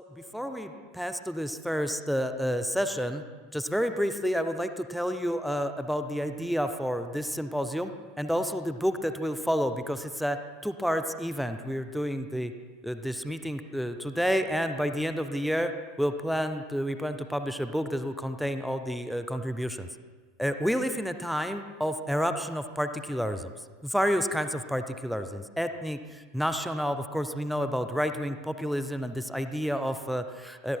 So before we pass to this first session, just very briefly, I would like to tell you about the idea for this symposium and also the book that will follow, because it's a two parts event. We're doing this meeting today, and by the end of the year, we plan to publish a book that will contain all the contributions. We live in a time of eruption of particularisms, various kinds of particularisms, ethnic, national. Of course, we know about right-wing populism and this idea of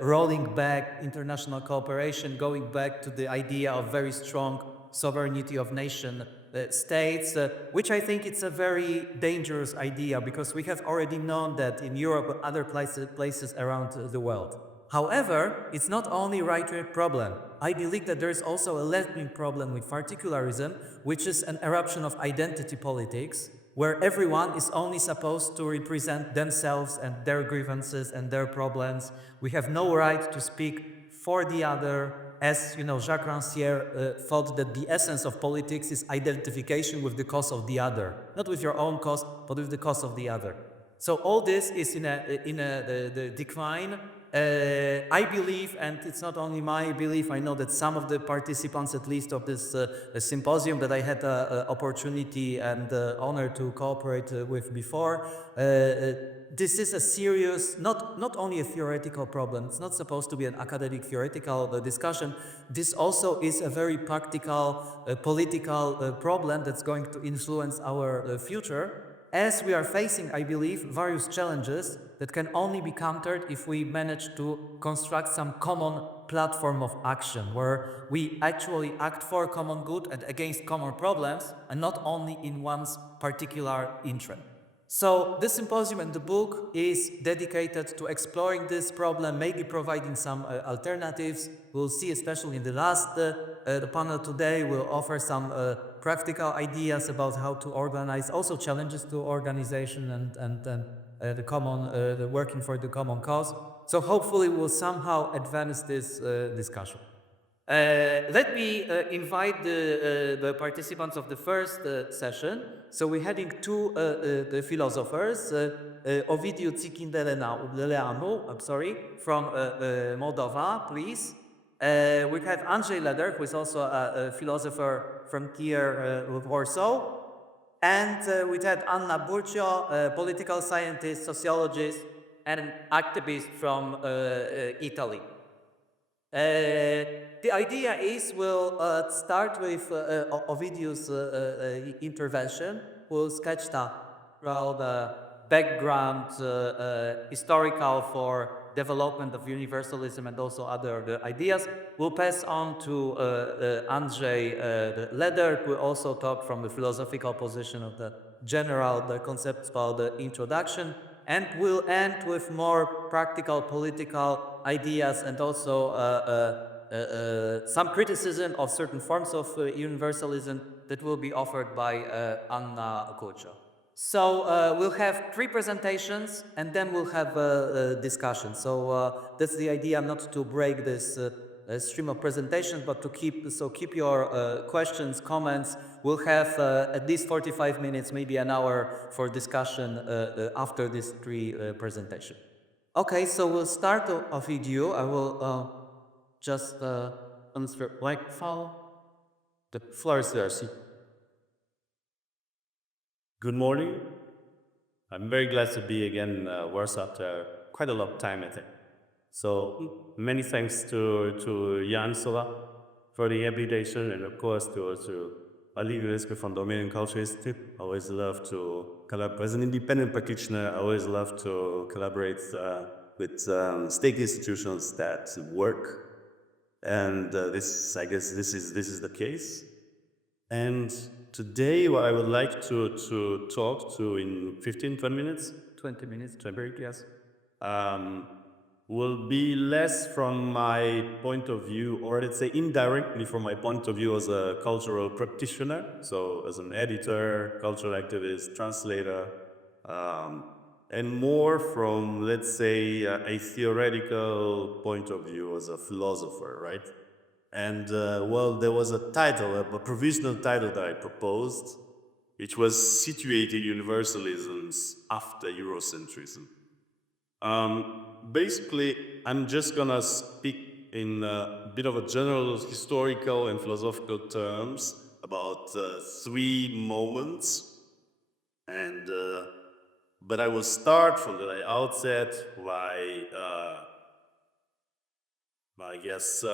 rolling back international cooperation, going back to the idea of very strong sovereignty of nation states, which I think it's a very dangerous idea, because we have already known that in Europe and other places around the world. However, it's not only right-wing problem. I believe that there is also a left-wing problem with particularism, which is an eruption of identity politics, where everyone is only supposed to represent themselves and their grievances and their problems. We have no right to speak for the other, as Jacques Rancière thought that the essence of politics is identification with the cause of the other, not with your own cause, but with the cause of the other. So all this is in the decline. I believe, and it's not only my belief, I know that some of the participants, at least of this symposium that I had opportunity and honor to cooperate with before, this is a serious, not only a theoretical problem. It's not supposed to be an academic theoretical discussion. This also is a very practical political problem that's going to influence our future, as we are facing, I believe, various challenges that can only be countered if we manage to construct some common platform of action, where we actually act for common good and against common problems, and not only in one's particular interest. So this symposium and the book is dedicated to exploring this problem, maybe providing some alternatives. We'll see, especially in the last the panel today, we'll offer some practical ideas about how to organize, also challenges to organization and the common, the working for the common cause. So hopefully we'll somehow advance this discussion. Let me invite the participants of the first session. So we're having two the philosophers, Ovidiu Tsikindeleanu, I'm sorry, from Moldova, please. We have Andrzej Leder, who is also a philosopher from here with Warsaw. And we had Anna Burcio, a political scientist, sociologist, and an activist from Italy. The idea is we'll start with Ovidiu's intervention. We'll sketch the background historical for development of universalism and also other ideas. We'll pass on to Andrzej Leder, who will also talk from the philosophical position of the general, the conceptual, the introduction. And we'll end with more practical political ideas and also some criticism of certain forms of universalism that will be offered by Anna Kurczak. So we'll have three presentations and then we'll have a discussion. So that's the idea, not to break this stream of presentations, but to keep your questions, comments. We'll have at least 45 minutes, maybe an hour for discussion after these three presentations. Okay, so we'll start a video. I will just answer like follow. The floor is yours. Good morning. I'm very glad to be again in Warsaw after quite a long time, I think. So many thanks to Jan Sola for the invitation, and of course to Ali Gillespie from Dominion Culture Institute. I always love to collaborate. As an independent practitioner, I always love to collaborate with state institutions that work. And I guess this is the case. And today, what I would like to talk to in 15, 20 minutes, 20 minutes. yes, will be less from my point of view, or let's say indirectly from my point of view as a cultural practitioner, so as an editor, cultural activist, translator, and more from, let's say, a theoretical point of view as a philosopher, right? And well, there was a title, a provisional title that I proposed, which was Situated Universalisms After Eurocentrism. Basically, I'm just gonna speak in a bit of a general historical and philosophical terms about three moments, and but I will start from the outset by, I guess,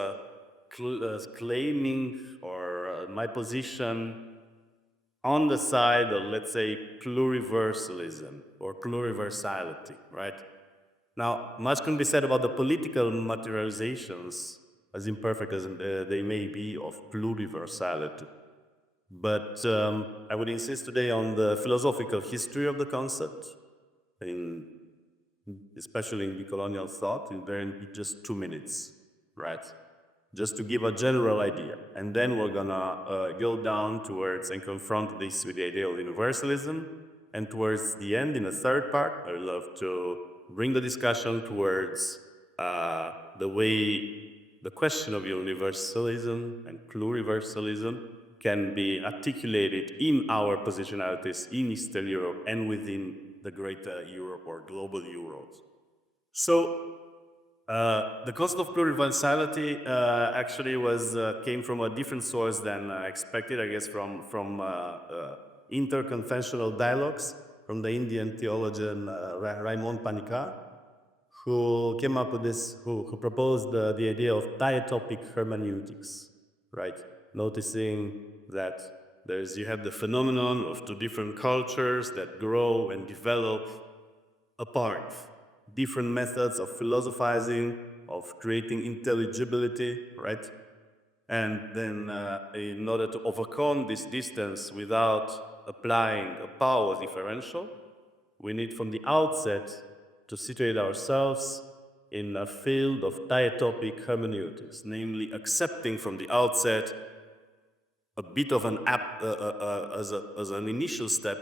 claiming or my position on the side of, let's say, pluriversalism or pluriversality, right? Now, much can be said about the political materializations, as imperfect as they may be, of pluriversality. But I would insist today on the philosophical history of the concept, in, especially in decolonial thought, in just 2 minutes, right? Just to give a general idea. And then we're gonna go down towards and confront this with the idea of universalism. And towards the end, in the third part, I would love to bring the discussion towards the way the question of universalism and pluriversalism can be articulated in our positionalities in Eastern Europe and within the greater Europe or global Europe. So, the concept of pluriversality actually came from a different source than expected, I guess, from interconfessional dialogues from the Indian theologian Raymond Panikar, who came up with this, who proposed the idea of diatopic hermeneutics, right? Noticing that you have the phenomenon of two different cultures that grow and develop apart, different methods of philosophizing, of creating intelligibility, right? And then, in order to overcome this distance without applying a power differential, we need from the outset to situate ourselves in a field of diatopic hermeneutics, namely accepting from the outset a bit of as an initial step,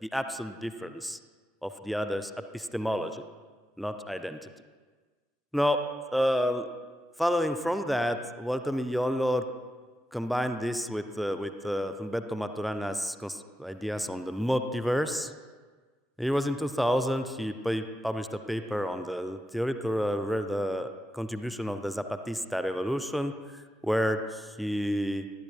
the absolute difference of the other's epistemology, not identity. Now, following from that, Walter Migliolo combined this with Humberto Maturana's ideas on the multiverse. It was in 2000, he published a paper on the the contribution of the Zapatista revolution, where he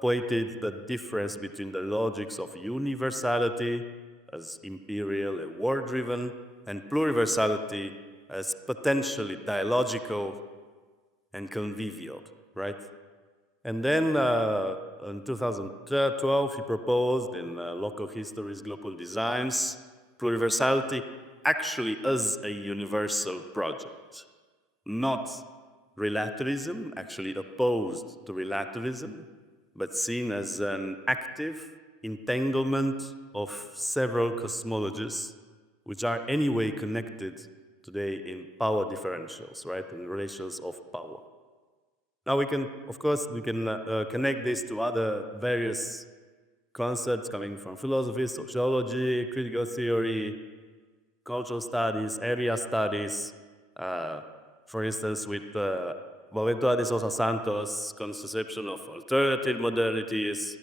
pointed the difference between the logics of universality as imperial and war-driven, and pluriversality as potentially dialogical and convivial, right? And then in 2012, he proposed in Local Histories, Global Designs, pluriversality actually as a universal project, not relativism, actually opposed to relativism, but seen as an active entanglement of several cosmologies, which are anyway connected today in power differentials, right, in relations of power. Now we can connect this to other various concepts coming from philosophy, sociology, critical theory, cultural studies, area studies. For instance, with Boaventura de Sousa Santos' conception of alternative modernities,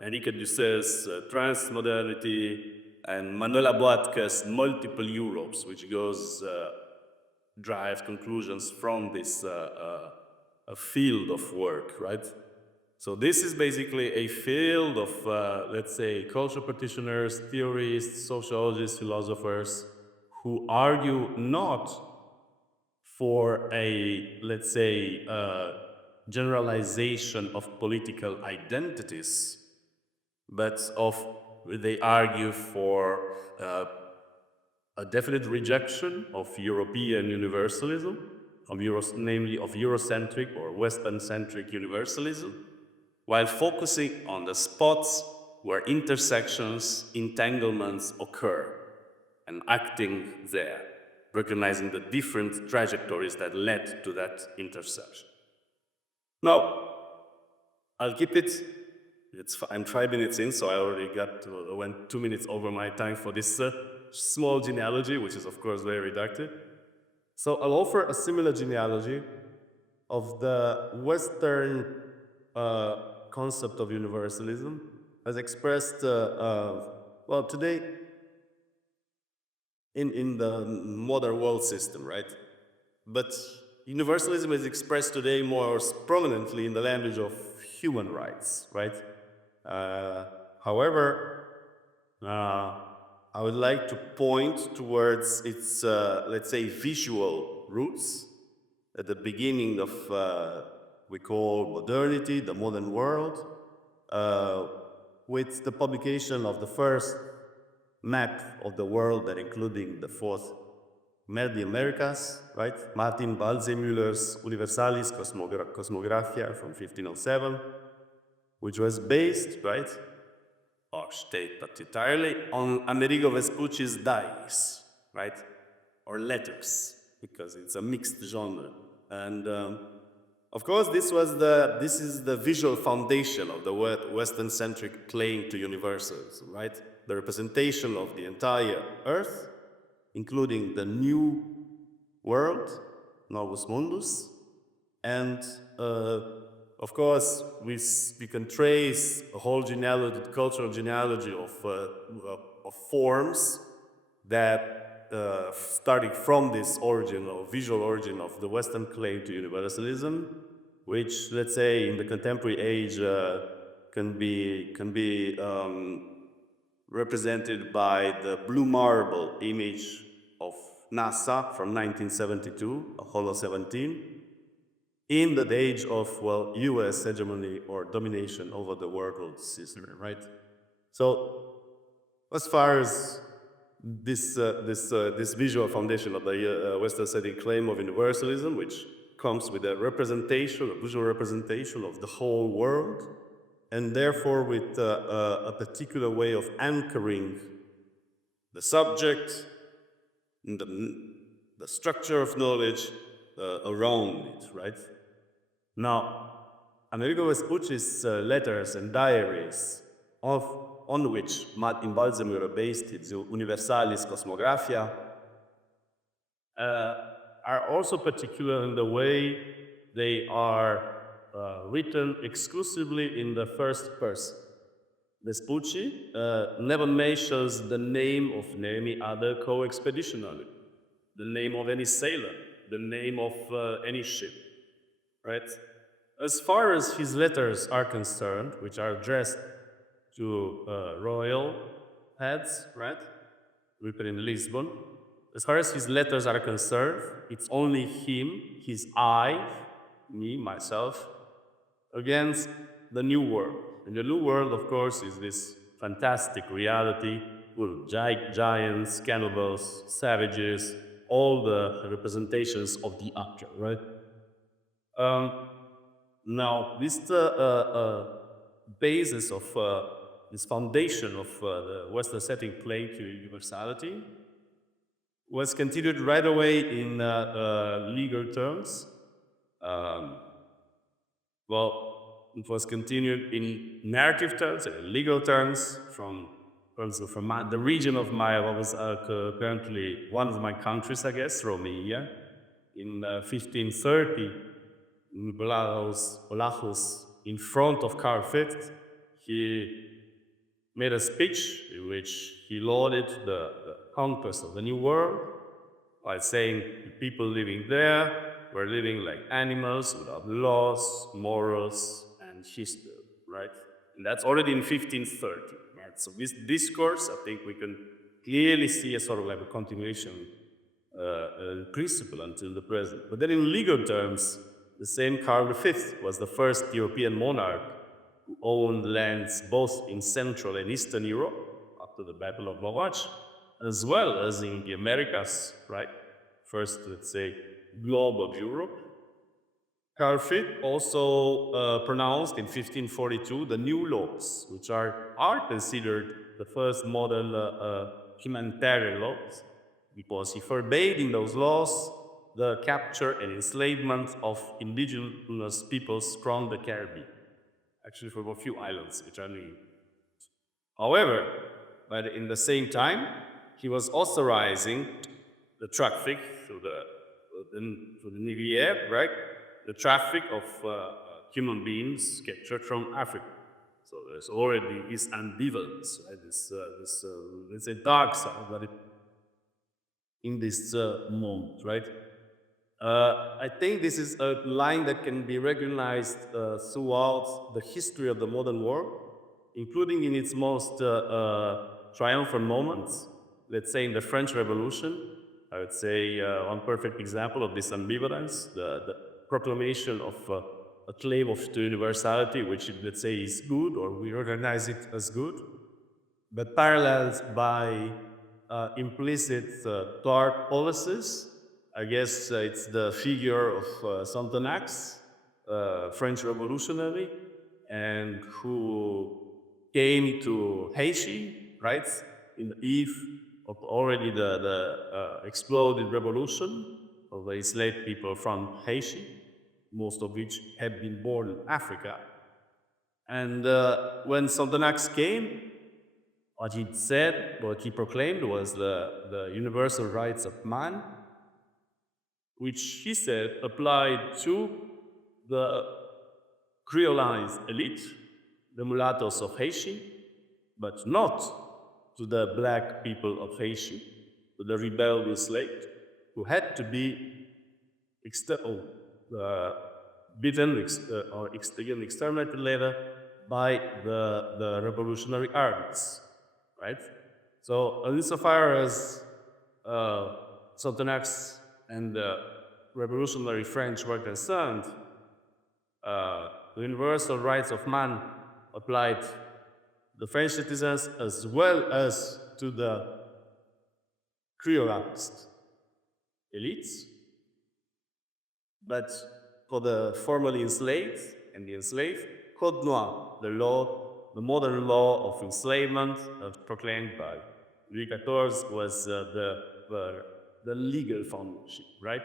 Enrique Duss's transmodernity, and Manuela Boatka's multiple Europes, which drives conclusions from this a field of work, right? So this is basically a field of, let's say, cultural practitioners, theorists, sociologists, philosophers, who argue not for a, let's say, generalization of political identities, but they argue for a definite rejection of European universalism, namely of Eurocentric or Western-centric universalism, while focusing on the spots where intersections, entanglements occur, and acting there, recognizing the different trajectories that led to that intersection. Now, I'll keep it. I'm 5 minutes in, so I already went 2 minutes over my time for this small genealogy, which is of course very reductive. So I'll offer a similar genealogy of the Western concept of universalism, as expressed, well, today in the modern world system, right? But universalism is expressed today more prominently in the language of human rights, right? Uh, However, I would like to point towards its, let's say, visual roots at the beginning of we call modernity, the modern world, uh, with the publication of the first map of the world that including the fourth the Americas, right? Martin Balsemüller's Universalis Cosmographia from 1507, which was based, right, or stated entirely on Amerigo Vespucci's diaries, right, or letters, because it's a mixed genre. And of course, this is the visual foundation of the Western-centric claim to universalism, right? The representation of the entire Earth, including the new world, Novus Mundus, and of course, we can trace a whole genealogy, cultural genealogy of forms that starting from this origin or visual origin of the Western claim to universalism, which, let's say, in the contemporary age can be represented by the blue marble image of NASA from 1972, Apollo 17, in the age of, well, US hegemony or domination over the world system, right? So, as far as this visual foundation of the Western setting claim of universalism, which comes with a representation, a visual representation of the whole world, and therefore with a particular way of anchoring the subject, the structure of knowledge around it, right? Now, Amerigo Vespucci's letters and diaries, on which Martin Balsemüller based his Universalis Cosmographia, are also particular in the way they are written exclusively in the first person. Vespucci never mentions the name of any other co-expeditionary, the name of any sailor, the name of any ship, right? As far as his letters are concerned, which are addressed to royal heads, right, written in Lisbon, as far as his letters are concerned, it's only him, his I, me, myself, against the new world. And the new world, of course, is this fantastic reality with giants, cannibals, savages, all the representations of the actor, right? Now, this basis of this foundation of the Western setting claim to universality was continued right away in legal terms. Well, it was continued in narrative terms and in legal terms from the region of my, what was currently one of my countries, I guess, Romania. In 1530, Blahus, in front of Karl V, he made a speech in which he lauded the conquest of the New World by saying the people living there were living like animals without laws, morals, and history, right? And that's already in 1530, right? So this discourse, I think we can clearly see a sort of like a continuation principle until the present. But then in legal terms, the same Karl V was the first European monarch who owned lands both in Central and Eastern Europe after the Battle of Bowach, as well as in the Americas, right? First, let's say, globe of Europe. Karl V also pronounced in 1542 the new laws, which are considered the first modern humanitarian laws, because he forbade in those laws the capture and enslavement of indigenous peoples from the Caribbean, actually from a few islands, which are new. However, but in the same time, he was authorizing the traffic through the Nivier, right? The traffic of human beings captured from Africa. So there's already this ambivalence, right? This let's say dark side, but in this moment, right? I think this is a line that can be recognized throughout the history of the modern world, including in its most triumphant moments. Let's say in the French Revolution, I would say one perfect example of this ambivalence, the proclamation of a claim of to universality, which let's say is good, or we recognize it as good, but paralleled by implicit tort policies. I guess it's the figure of Sontenax, French revolutionary, and who came to Haiti, right, in the eve of already the exploded revolution of the enslaved people from Haiti, most of which had been born in Africa. And when Sontenax came, what he said, what he proclaimed was the universal rights of man, which he said applied to the creolized elite, the mulattoes of Haiti, but not to the black people of Haiti, to the rebellious slave, who had to be beaten again exterminated later by the revolutionary armies, right? So, insofar as uh, Sonthonax and the revolutionary French were concerned, the universal rights of man applied to the French citizens as well as to the Creolized elites. But for the formerly enslaved and the enslaved, Code Noir, the law, the modern law of enslavement proclaimed by Louis XIV, was the legal foundation, right?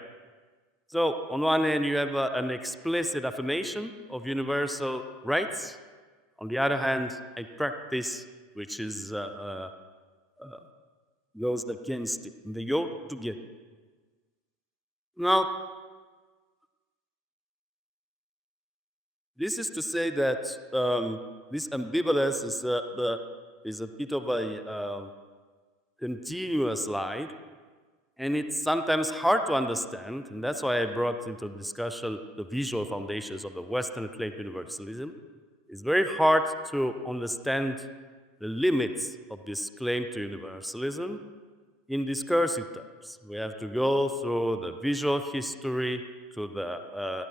So, on one hand, you have an explicit affirmation of universal rights. On the other hand, a practice which is goes against it. They go together. Now, this is to say that this ambivalence is a bit of a continuous line, and it's sometimes hard to understand, and that's why I brought into discussion the visual foundations of the Western claim to universalism. It's very hard to understand the limits of this claim to universalism in discursive terms. We have to go through the visual history, to the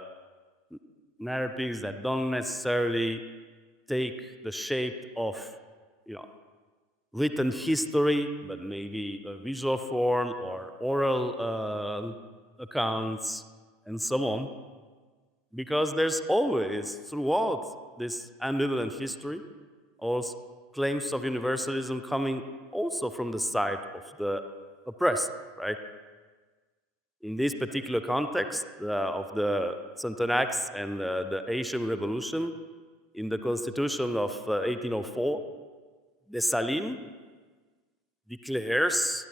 narratives that don't necessarily take the shape of, you know, written history, but maybe a visual form or oral accounts and so on. Because there's always, throughout this ambivalent history, also claims of universalism coming also from the side of the oppressed, right? In this particular context of the Sonthonax and the Asian Revolution, in the Constitution of 1804, Dessalines declares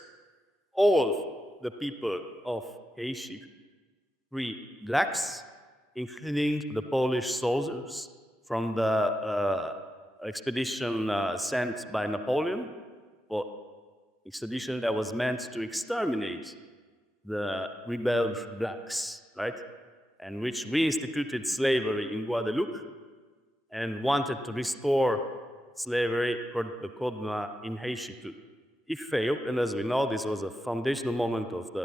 all the people of Haiti free blacks, including the Polish soldiers from the expedition sent by Napoleon, or expedition that was meant to exterminate the rebelled blacks, right? And which reinstituted slavery in Guadeloupe and wanted to restore slavery for the Code Noir in Haiti too. It failed, and as we know, this was a foundational moment of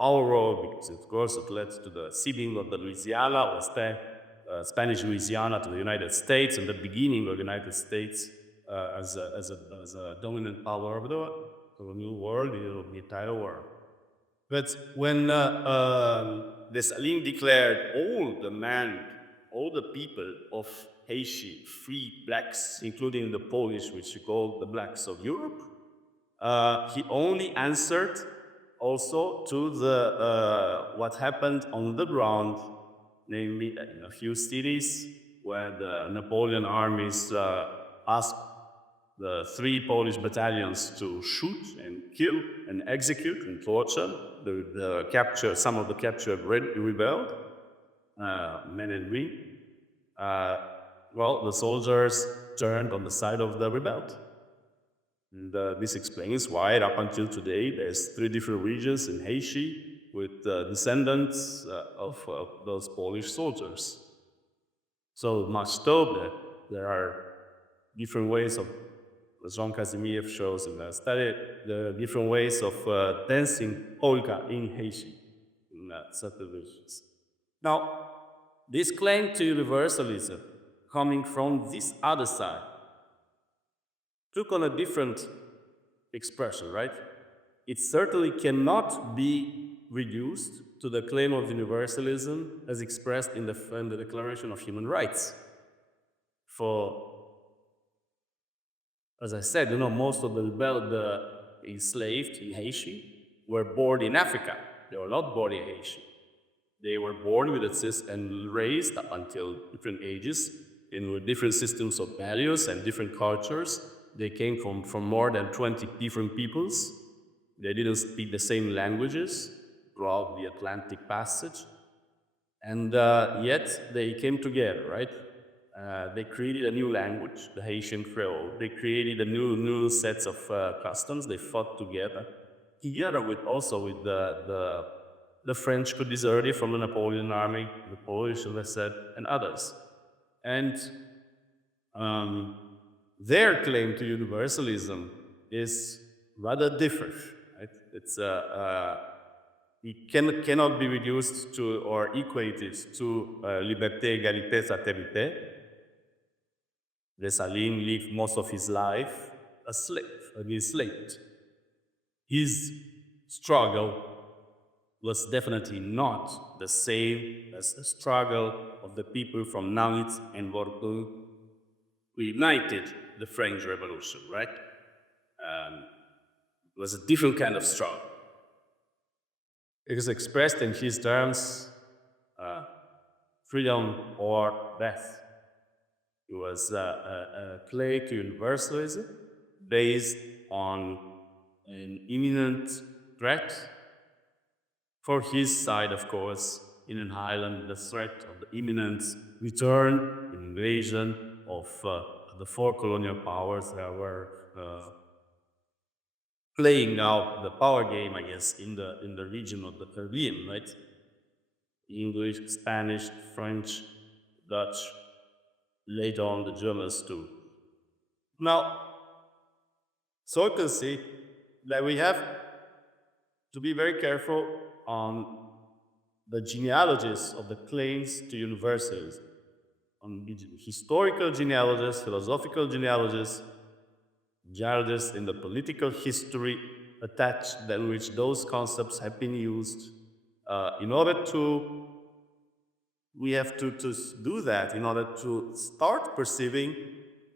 our world because, of course, it led to the ceding of the Louisiana, or Spanish Louisiana, to the United States, and the beginning of the United States as a dominant power of the new world, the entire world. But when Dessalines declared all the men, all the people of Haiti free blacks, including the Polish, which he called the blacks of Europe, he only answered also to the what happened on the ground, namely in a few cities where the Napoleon armies asked the 3 Polish battalions to shoot and kill and execute and torture some of the captured rebelled men and women. Well, the soldiers turned on the side of the rebelled. And this explains why, up until today, there's 3 different regions in Haiti with descendants of those Polish soldiers. So much so that there are different ways of, as Jean Casimir shows in the study, the different ways of dancing polka in Haiti, in certain regions. Now, this claim to universalism coming from this other side took on a different expression, right? It certainly cannot be reduced to the claim of universalism as expressed in the Declaration of Human Rights. For, as I said, most of the enslaved in Haiti were born in Africa. They were not born in Haiti. They were born with it and raised up until different ages in with different systems of values and different cultures. They came from more than 20 different peoples. They didn't speak the same languages throughout the Atlantic Passage. And yet they came together, right? They created a new language, the Haitian Creole. They created a new sets of customs. They fought together with also with the French could deserted from the Napoleon army, the Polish, as I said, and others. And their claim to universalism is rather different. Right? It cannot be reduced to or equated to liberté, égalité, fraternité. Dessalines lived most of his life a slave, an enslaved. His struggle was definitely not the same as the struggle of the people from Nantes and Bordeaux who united the French Revolution, right? It was a different kind of struggle. It is expressed in his terms freedom or death. It was a play to universalism based on an imminent threat. For his side, of course, in an island, the threat of the imminent return, invasion of the 4 colonial powers that were playing out the power game, I guess, in the region of the Caribbean, right? English, Spanish, French, Dutch, later on the Germans too. Now, so you can see that we have to be very careful on the genealogies of the claims to universalism, on historical genealogies, philosophical genealogies, genealogies in the political history attached, in which those concepts have been used in order to we have to do that in order to start perceiving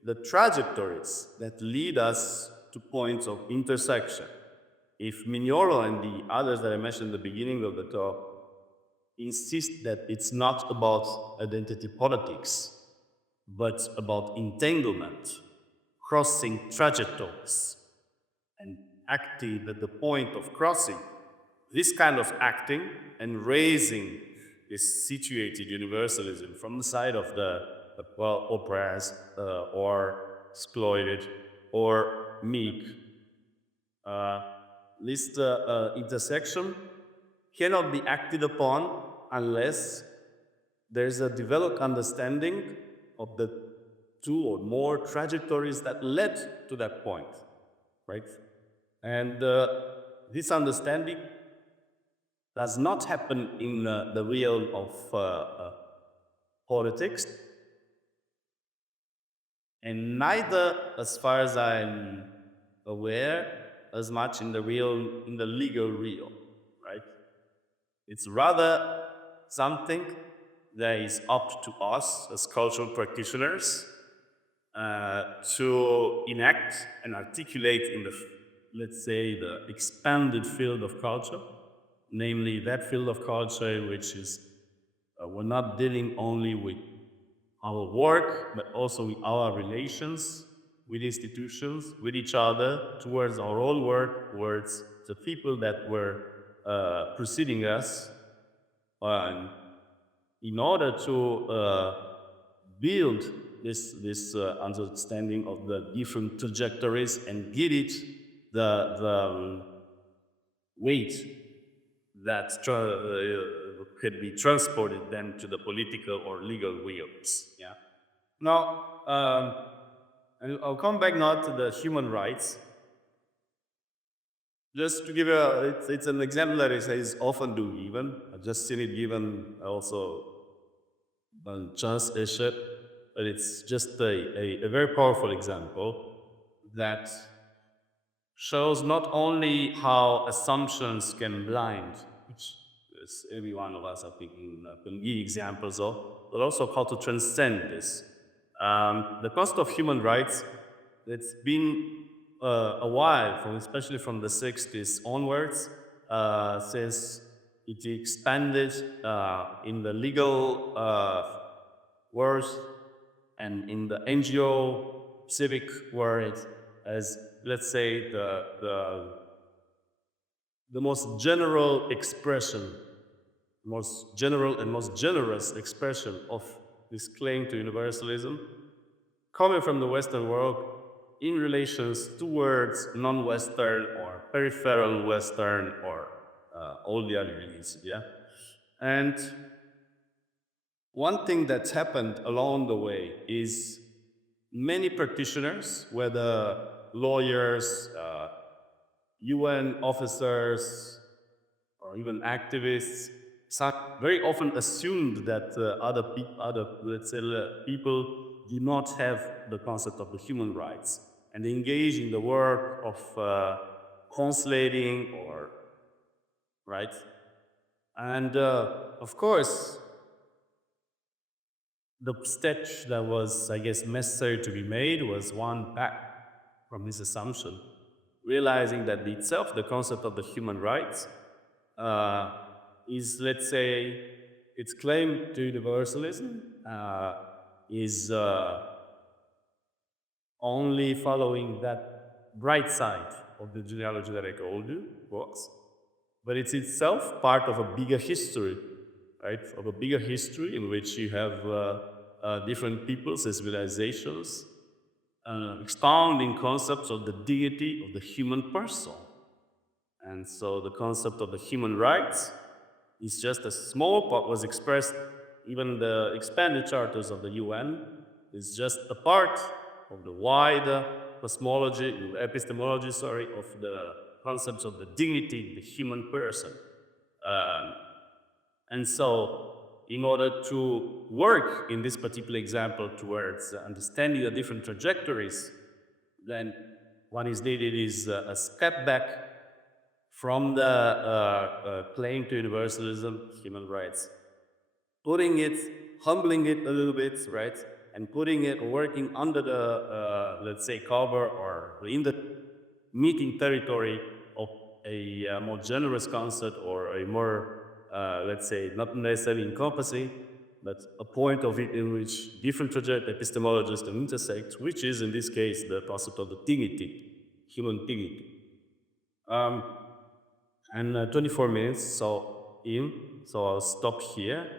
the trajectories that lead us to points of intersection. If Mignolo and the others that I mentioned at the beginning of the talk insist that it's not about identity politics, but about entanglement, crossing trajectories, and acting at the point of crossing, this kind of acting and raising is situated universalism from the side of the oppressed or exploited or meek. This intersection cannot be acted upon unless there's a developed understanding of the 2 or more trajectories that led to that point, right? And this understanding does not happen in the realm of politics, and neither, as far as I'm aware, as much in the legal realm, right? It's rather something that is up to us as cultural practitioners to enact and articulate in the, let's say, the expanded field of culture, namely that field of culture which is, we're not dealing only with our work, but also with our relations with institutions, with each other, towards our own work, towards the people that were preceding us, in order to build this understanding of the different trajectories and give it the weight that could be transported then to the political or legal wheels. Yeah. Now, and I'll come back now to the human rights. Just to give it's an example that is often do given. I've just seen it given also chance issue, but it's just a very powerful example that shows not only how assumptions can blind, which is every one of us, I think, can give examples of, but also how to transcend this. The cost of human rights, it's been a while, especially from the 60s onwards, since it expanded in the legal world and in the NGO civic world as, let's say, the most general expression, most general and most generous expression of this claim to universalism coming from the Western world in relations towards non-Western or peripheral Western or all the other religions, yeah? And one thing that's happened along the way is many practitioners, whether lawyers, UN officers, or even activists, very often assumed that other let's say, people do not have the concept of the human rights, and they engage in the work of translating or right. And of course, the step that was, I guess, necessary to be made was one back from this assumption, realizing that itself, the concept of the human rights, uh, is, let's say, its claim to universalism is only following that bright side of the genealogy that I told you, books, but it's itself part of a bigger history, right? Of a bigger history in which you have different peoples and civilizations expounding concepts of the deity of the human person. And so the concept of the human rights is just a small part, was expressed, even the expanded charters of the UN is just a part of the wider cosmology, epistemology, sorry, of the concepts of the dignity of the human person. Um, and so, in order to work in this particular example towards understanding the different trajectories, then what is needed is a step back from the claim to universalism, human rights, putting it, humbling it a little bit, right, and putting it, working under the, let's say, cover or in the meeting territory of a more generous concept or a more, let's say, not necessarily encompassing, but a point of it in which different epistemologists can intersect, which is in this case the concept of the dignity, human dignity. And 24 minutes, so I'll stop here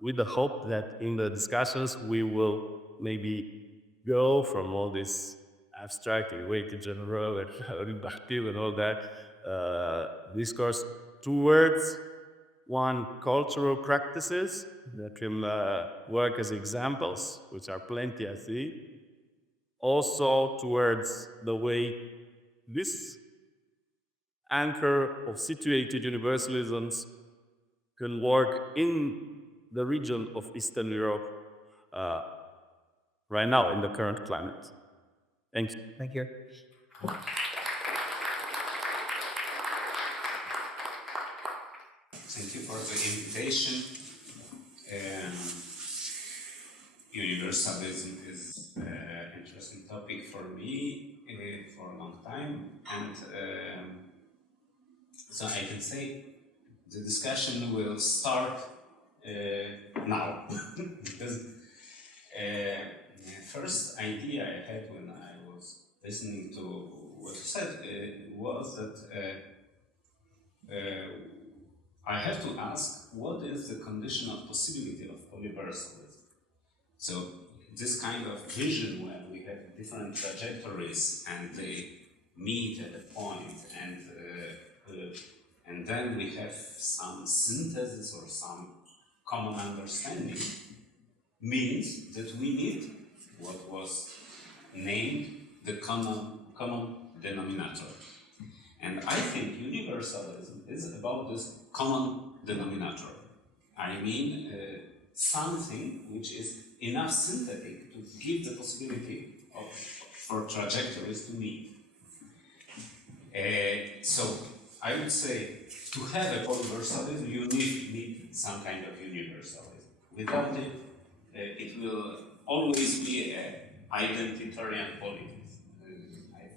with the hope that in the discussions we will maybe go from all this abstract and way to general and reductive and all that discourse towards one cultural practices that can work as examples, which are plenty, I see, also towards the way this anchor of situated universalisms can work in the region of Eastern Europe uh, right now in the current climate. Thank you. Thank you. Thank you for the invitation. Universalism is an interesting topic for me for a long time, and so I can say the discussion will start now. Because first idea I had when I was listening to what you said was that I have to ask what is the condition of possibility of universalism? So this kind of vision where we have different trajectories and they meet at a point, and then we have some synthesis or some common understanding, means that we need what was named the common denominator. And I think universalism is about this common denominator. I mean, something which is enough synthetic to give the possibility for trajectories to meet. So I would say to have a polyversalism, you need some kind of universalism. Without it, it will always be an identitarian politics, I think.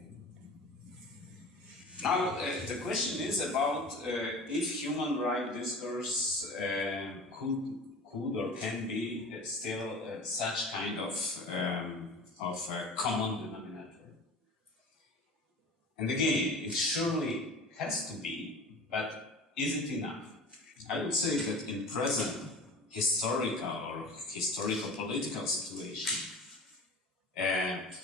Now, the question is about if human rights discourse could or can be still such kind of common denominator. And again, it surely has to be, but is it enough? I would say that in present historical or historical-political situation,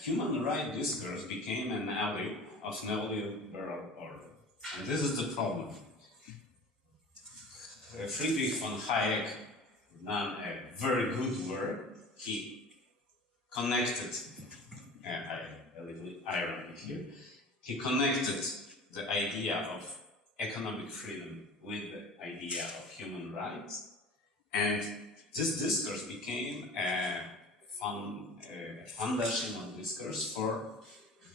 human rights discourse became an ally of neoliberal order. And this is the problem. Friedrich von Hayek done a very good work. He connected, a little irony here, he connected the idea of economic freedom with the idea of human rights. And this discourse became a foundational discourse for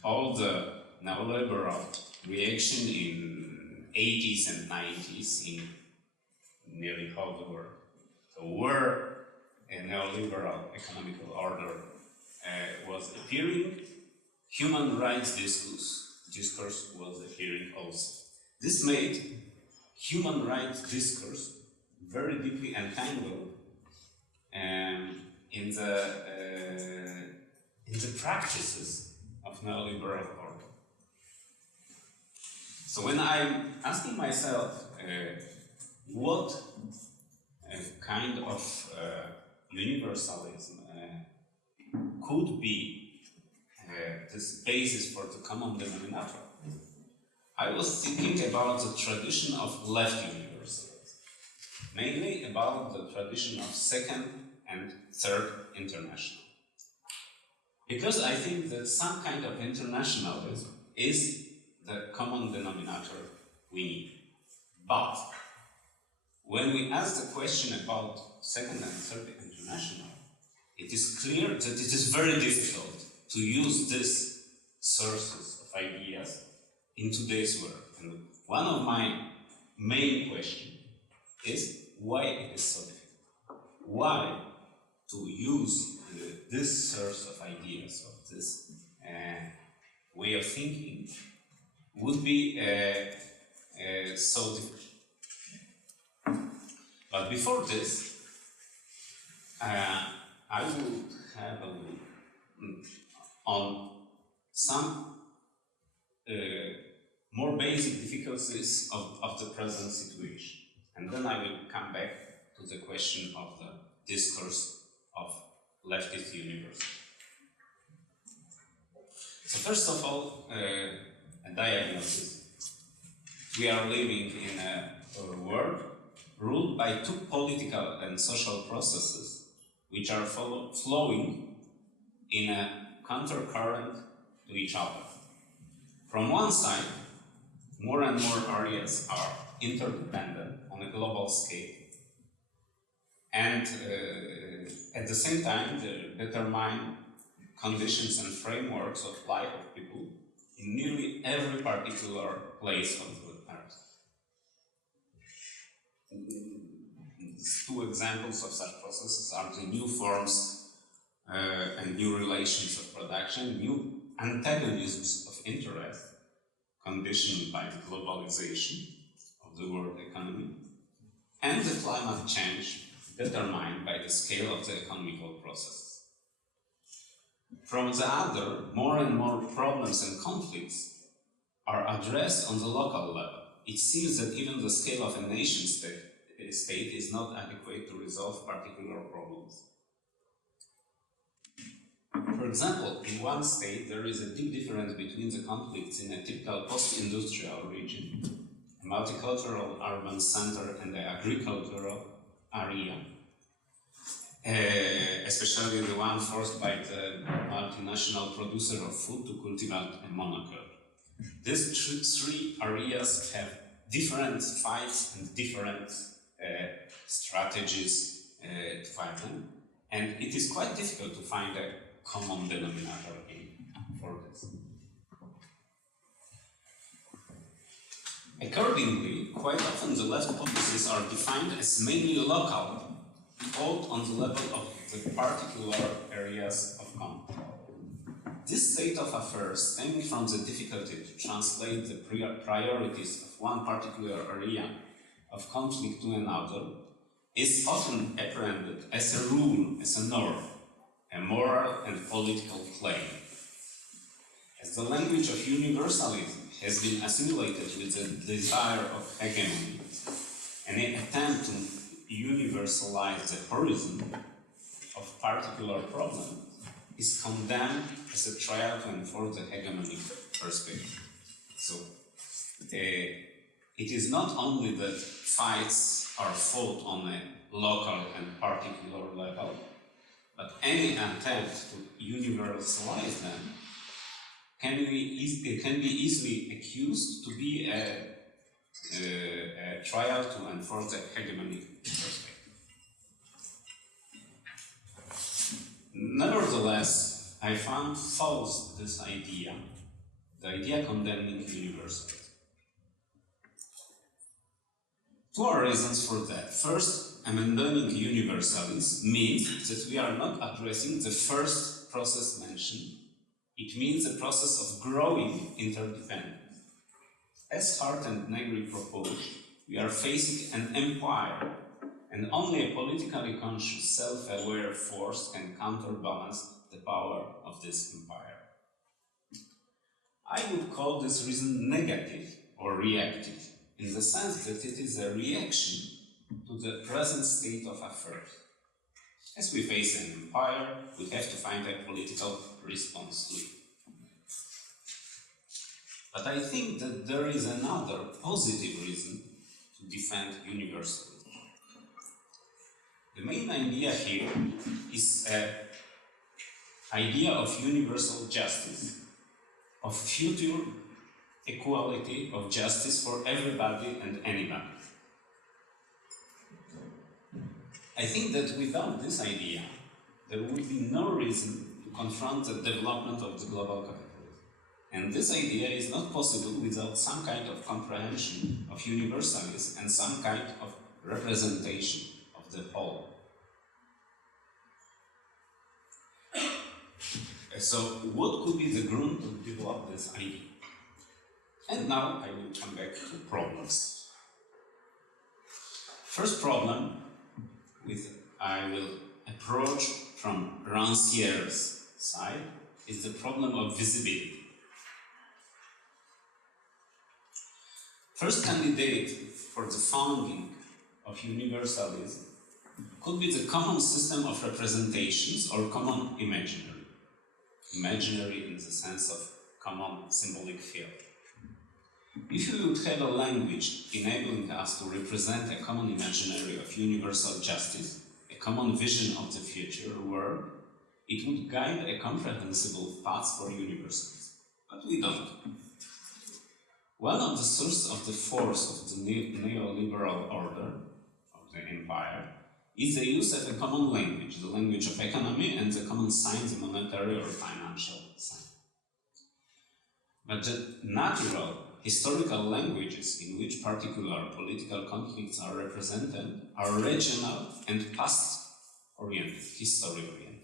all the neoliberal reaction in 80s and 90s in nearly all the world. So where a neoliberal economical order was appearing, human rights discourse was appearing also. This made human rights discourse very deeply entangled in the practices of neoliberal order. So when I'm asking myself what kind of universalism could be this basis for the common denominator, I was thinking about the tradition of left universalism, mainly about the tradition of second and third international. Because I think that some kind of internationalism is the common denominator we need. But when we ask the question about second and third international, it is clear that it is very difficult to use these sources of ideas in today's world. And one of my main questions is why it is so difficult. Why to use this source of ideas, of this way of thinking, would be so difficult. But before this, I would have a look on some more basic difficulties of the present situation. And then I will come back to the question of the discourse of leftist universalism. So first of all, a diagnosis. We are living in a world ruled by two political and social processes which are flowing in a countercurrent to each other. From one side, more and more areas are interdependent on a global scale, and at the same time they determine conditions and frameworks of life of people in nearly every particular place on the earth. These two examples of such processes are the new forms and new relations of production, new antagonisms of interest conditioned by the globalization of the world economy, and the climate change determined by the scale of the economical processes. From the other, more and more problems and conflicts are addressed on the local level. It seems that even the scale of a nation state is not adequate to resolve particular problems. For example, in one state, there is a deep difference between the conflicts in a typical post-industrial region, a multicultural urban center, and the agricultural area, especially the one forced by the multinational producer of food to cultivate a monoculture. These three areas have different fights and different strategies to fight them, and it is quite difficult to find a common denominator for this. Accordingly, quite often the left policies are defined as mainly local, both on the level of the particular areas of conflict. This state of affairs, stemming from the difficulty to translate the priorities of one particular area of conflict to another, is often apprehended as a rule, as a norm, a moral and political claim. As the language of universalism has been assimilated with the desire of hegemony, any attempt to universalize the horizon of particular problem is condemned as a trial to enforce the hegemonic perspective. So, it is not only that fights are fought on a local and particular level, but any attempt to universalize them can be easily accused to be a trial to enforce the hegemonic perspective. Nevertheless, I found false this idea, the idea condemning universalism. Two are reasons for that. First, abandoning universalism means that we are not addressing the first process mentioned. It means the process of growing interdependence. As Hart and Negri propose, we are facing an empire, and only a politically conscious, self-aware force can counterbalance the power of this empire. I would call this reason negative or reactive, in the sense that it is a reaction to the present state of affairs. As we face an empire, we have to find a political response to it. But I think that there is another positive reason to defend universalism. The main idea here is an idea of universal justice, of future equality of justice for everybody and anybody. I think that without this idea, there would be no reason to confront the development of the global capitalism. And this idea is not possible without some kind of comprehension of universalism and some kind of representation of the whole. So, what could be the ground to develop this idea? And now I will come back to problems. First problem, I will approach from Rancière's side, is the problem of visibility. First candidate for the founding of universalism could be the common system of representations or common imaginary. Imaginary in the sense of common symbolic field. If we would have a language enabling us to represent a common imaginary of universal justice, a common vision of the future world, it would guide a comprehensible path for universalism. But we don't. One of the sources of the force of the neoliberal order of the empire is the use of a common language, the language of economy and the common signs, the monetary or financial sign. But the natural historical languages in which particular political conflicts are represented are regional and past-oriented, history-oriented.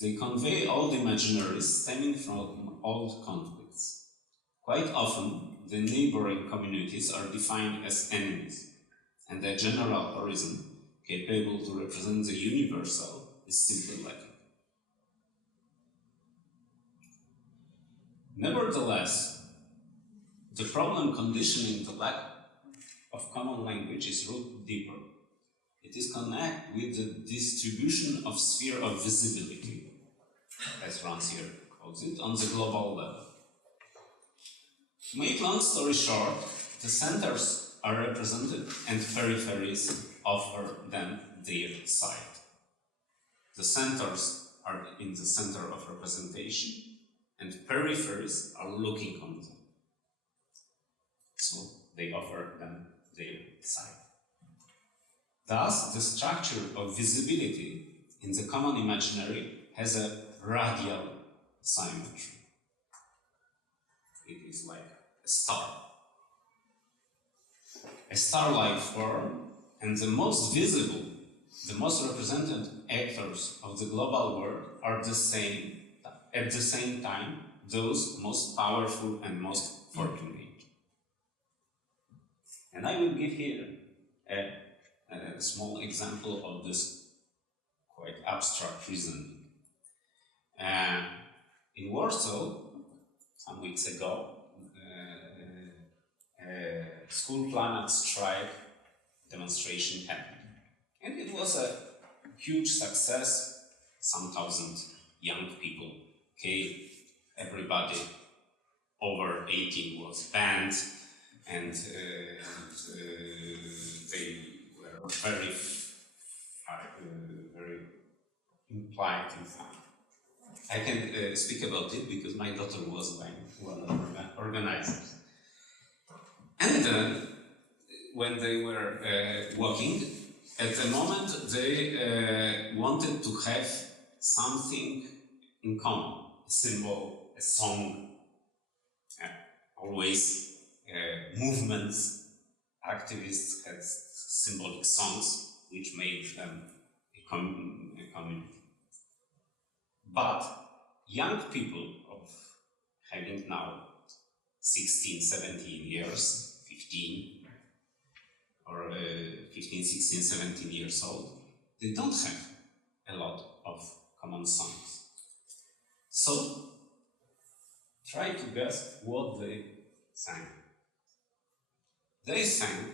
They convey old imaginaries stemming from old conflicts. Quite often, the neighboring communities are defined as enemies, and the general horizon capable to represent the universal is simply lacking. Nevertheless, the problem conditioning the lack of common language is rooted deeper. It is connected with the distribution of sphere of visibility, as Rancière calls it, on the global level. To make long story short, the centers are represented and peripheries offer them their side. The centers are in the center of representation and peripheries are looking on them. So they offer them their side. Thus, the structure of visibility in the common imaginary has a radial symmetry. It is like a star. A star-like form, and the most visible, the most represented actors of the global world are at the same time, those most powerful and most fortunate. And I will give here a small example of this quite abstract reasoning. In Warsaw, some weeks ago, school climate strike demonstration happened. And it was a huge success. Some thousand young people came, everybody over 18 was banned, and they were very implied in fun. I can speak about it because my daughter was one of the organizers. And then, when they were walking, at the moment they wanted to have something in common, a symbol, a song, always movements, activists had symbolic songs which made them a community. But young people of having now 16, 17 years, 15, or 15, 16, 17 years old, they don't have a lot of common songs. So, try to guess what they sang. They sang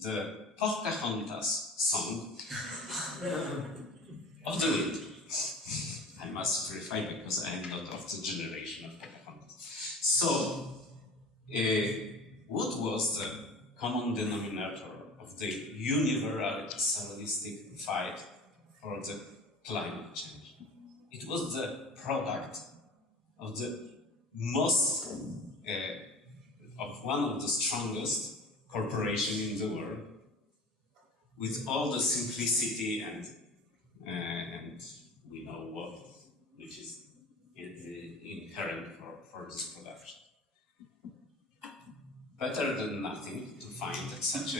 the Pocahontas song of the wind. I must verify because I am not of the generation of Pocahontas. So, what was the common denominator of the universalistic fight for the climate change? It was the product of the most, of one of the strongest corporations in the world, with all the simplicity and we know what, which is inherent for this production. Better than nothing to find such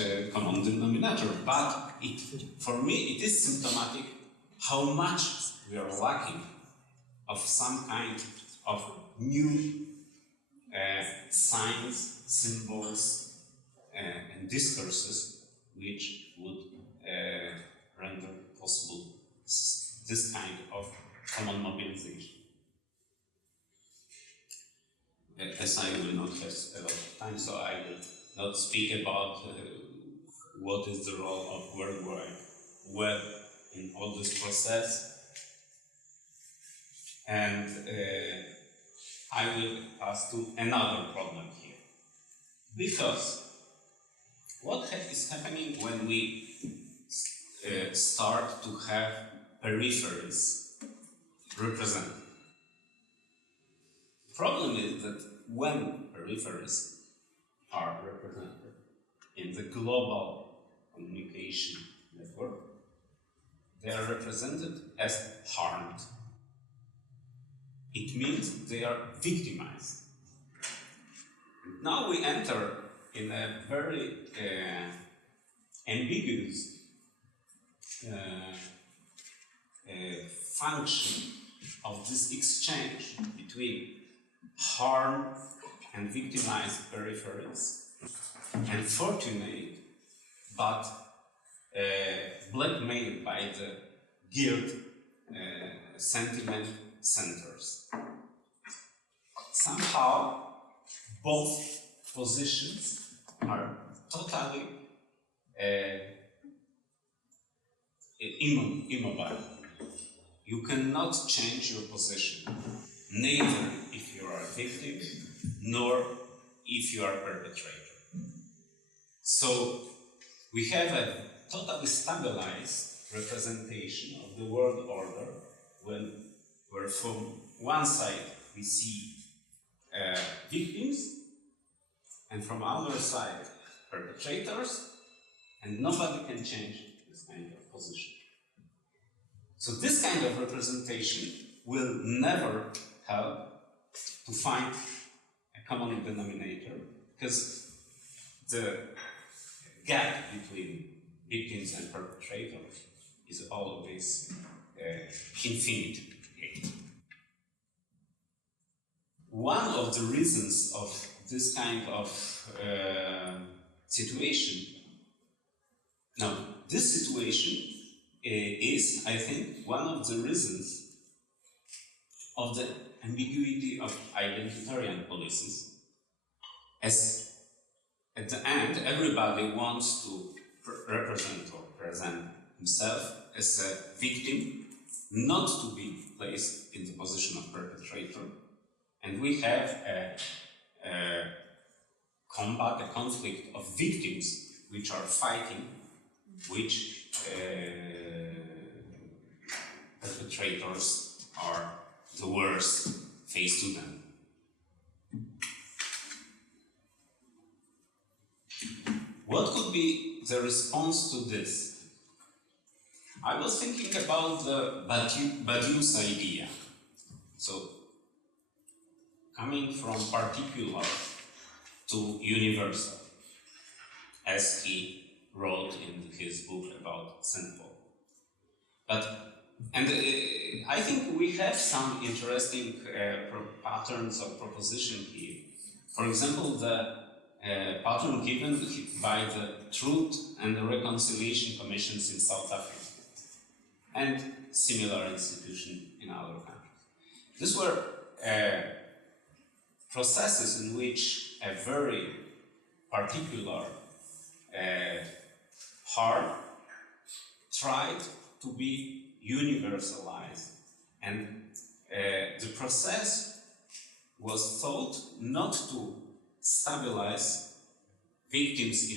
a common denominator, but for me it is symptomatic how much we are lacking of some kind of new signs, symbols, and discourses which would render possible this kind of common mobilization. As I will not have a lot of time, so I will not speak about what is the role of World Wide Web in all this process. And I will pass to another problem here. Because what is happening when we start to have peripheries represented? The problem is that when peripheries are represented in the global communication network, they are represented as harmed. It means they are victimized. Now we enter in a very ambiguous function of this exchange between harm and victimized peripheries and fortunate but blackmailed by the guilt sentiment centers. Somehow both positions are totally immobile. you cannot change your position, neither if you are a victim, nor if you are a perpetrator. So we have a totally stabilized representation of the world order where from one side we see victims, and from other side perpetrators, and nobody can change this kind of position. So this kind of representation will never help to find a common denominator, because the gap between victims and perpetrators is always infinite. One of the reasons of this kind of situation, now this situation is, I think, one of the reasons of the ambiguity of identitarian policies, as at the end everybody wants to represent or present himself as a victim, not to be placed in the position of perpetrator, and we have a combat, a conflict of victims which are fighting, which perpetrators are the worst face to them. What could be the response to this? I was thinking about the Badiou's idea. So, coming from particular to universal, as he wrote in his book about St. Paul. I think we have some interesting patterns of proposition here. For example, the pattern given by the Truth and Reconciliation Commissions in South Africa and similar institutions in other countries. These were processes in which a very particular part tried to be universalized, and the process was thought not to stabilize victims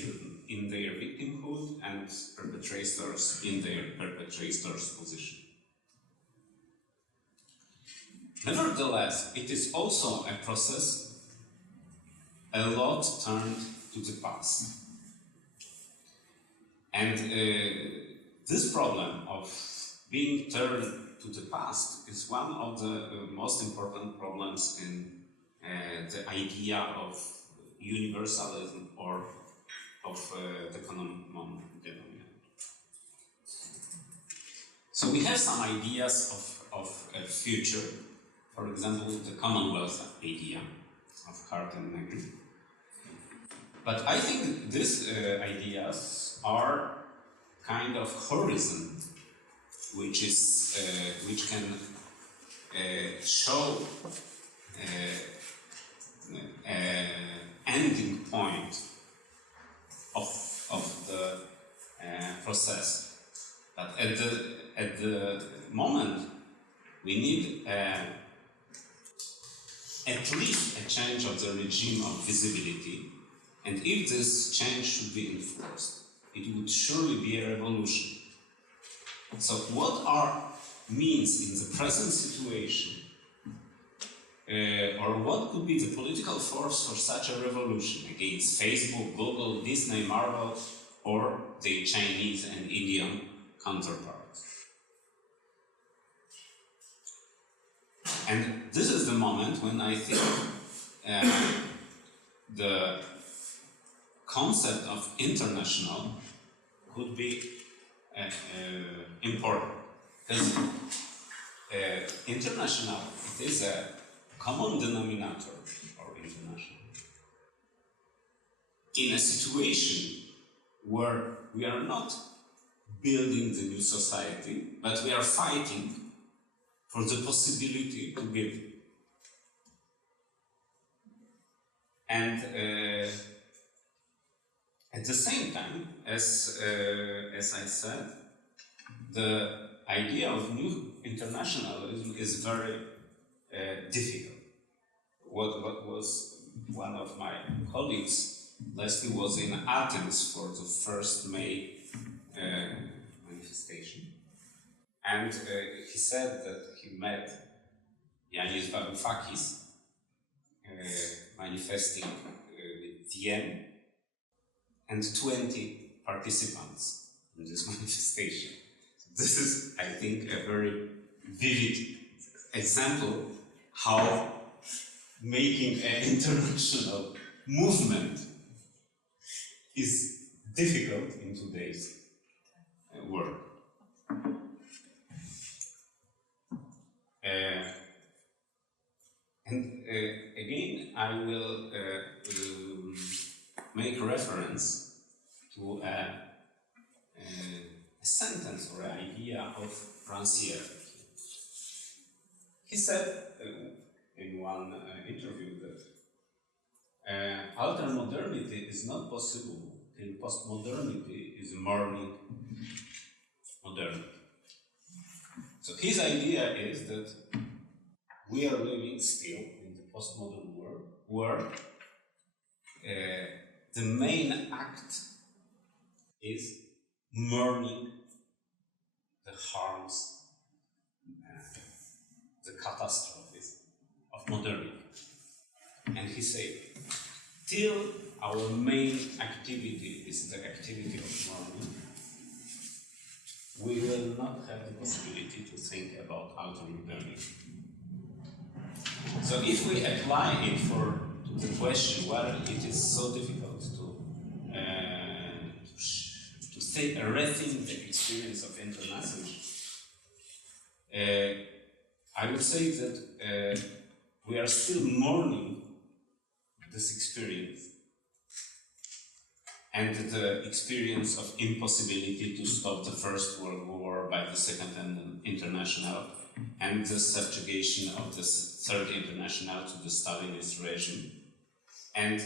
in their victimhood and perpetrators in their perpetrators' position. Nevertheless, it is also a process a lot turned to the past. And this problem of being turned to the past is one of the most important problems in the idea of universalism or of the common denominator. So we have some ideas of a future, for example, the Commonwealth idea of Hart and Negri. But I think these ideas are kind of horizon, which can show ending point of the process. But at the moment, we need at least a change of the regime of visibility, and if this change should be enforced, it would surely be a revolution. So what are means in the present situation, or what could be the political force for such a revolution against Facebook, Google, Disney, Marvel, or the Chinese and Indian counterparts? And this is the moment when I think the concept of international could be important. Because international, it is a common denominator or international. In a situation where we are not building the new society, but we are fighting for the possibility to build it. And at the same time, as I said, the idea of new internationalism is very difficult. What was one of my colleagues last year was in Athens for the first May manifestation, and he said that he met Yanis Varoufakis manifesting with Vienna and 20 participants in this manifestation. This is, I think, a very vivid example how making an international movement is difficult in today's world. And again, I will make reference to a sentence or an idea of Rancière. He said in one interview that alter-modernity is not possible till post-modernity is mourning modernity. So his idea is that we are living still in the postmodern world where the main act is mourning the harms, the catastrophes of modernity. And he said, till our main activity is the activity of mourning, we will not have the possibility to think about alter-modernity. So if we apply it to the question whether it is so difficult to rethink the experience of internationalism, I would say that we are still mourning this experience and the experience of impossibility to stop the First World War by the Second International and the subjugation of the Third International to the Stalinist regime. And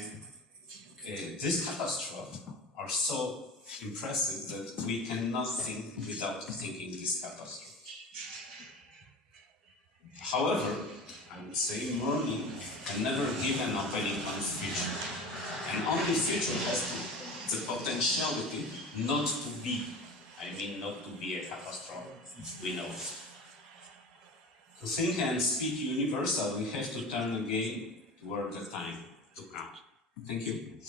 these catastrophes are so impressive that we cannot think without thinking this catastrophe. However, I would say mourning can never give an opening on future. And only future has the potentiality not to be, I mean not to be a catastrophe, we know. To think and speak universal, we have to turn again toward the time to come. Thank you.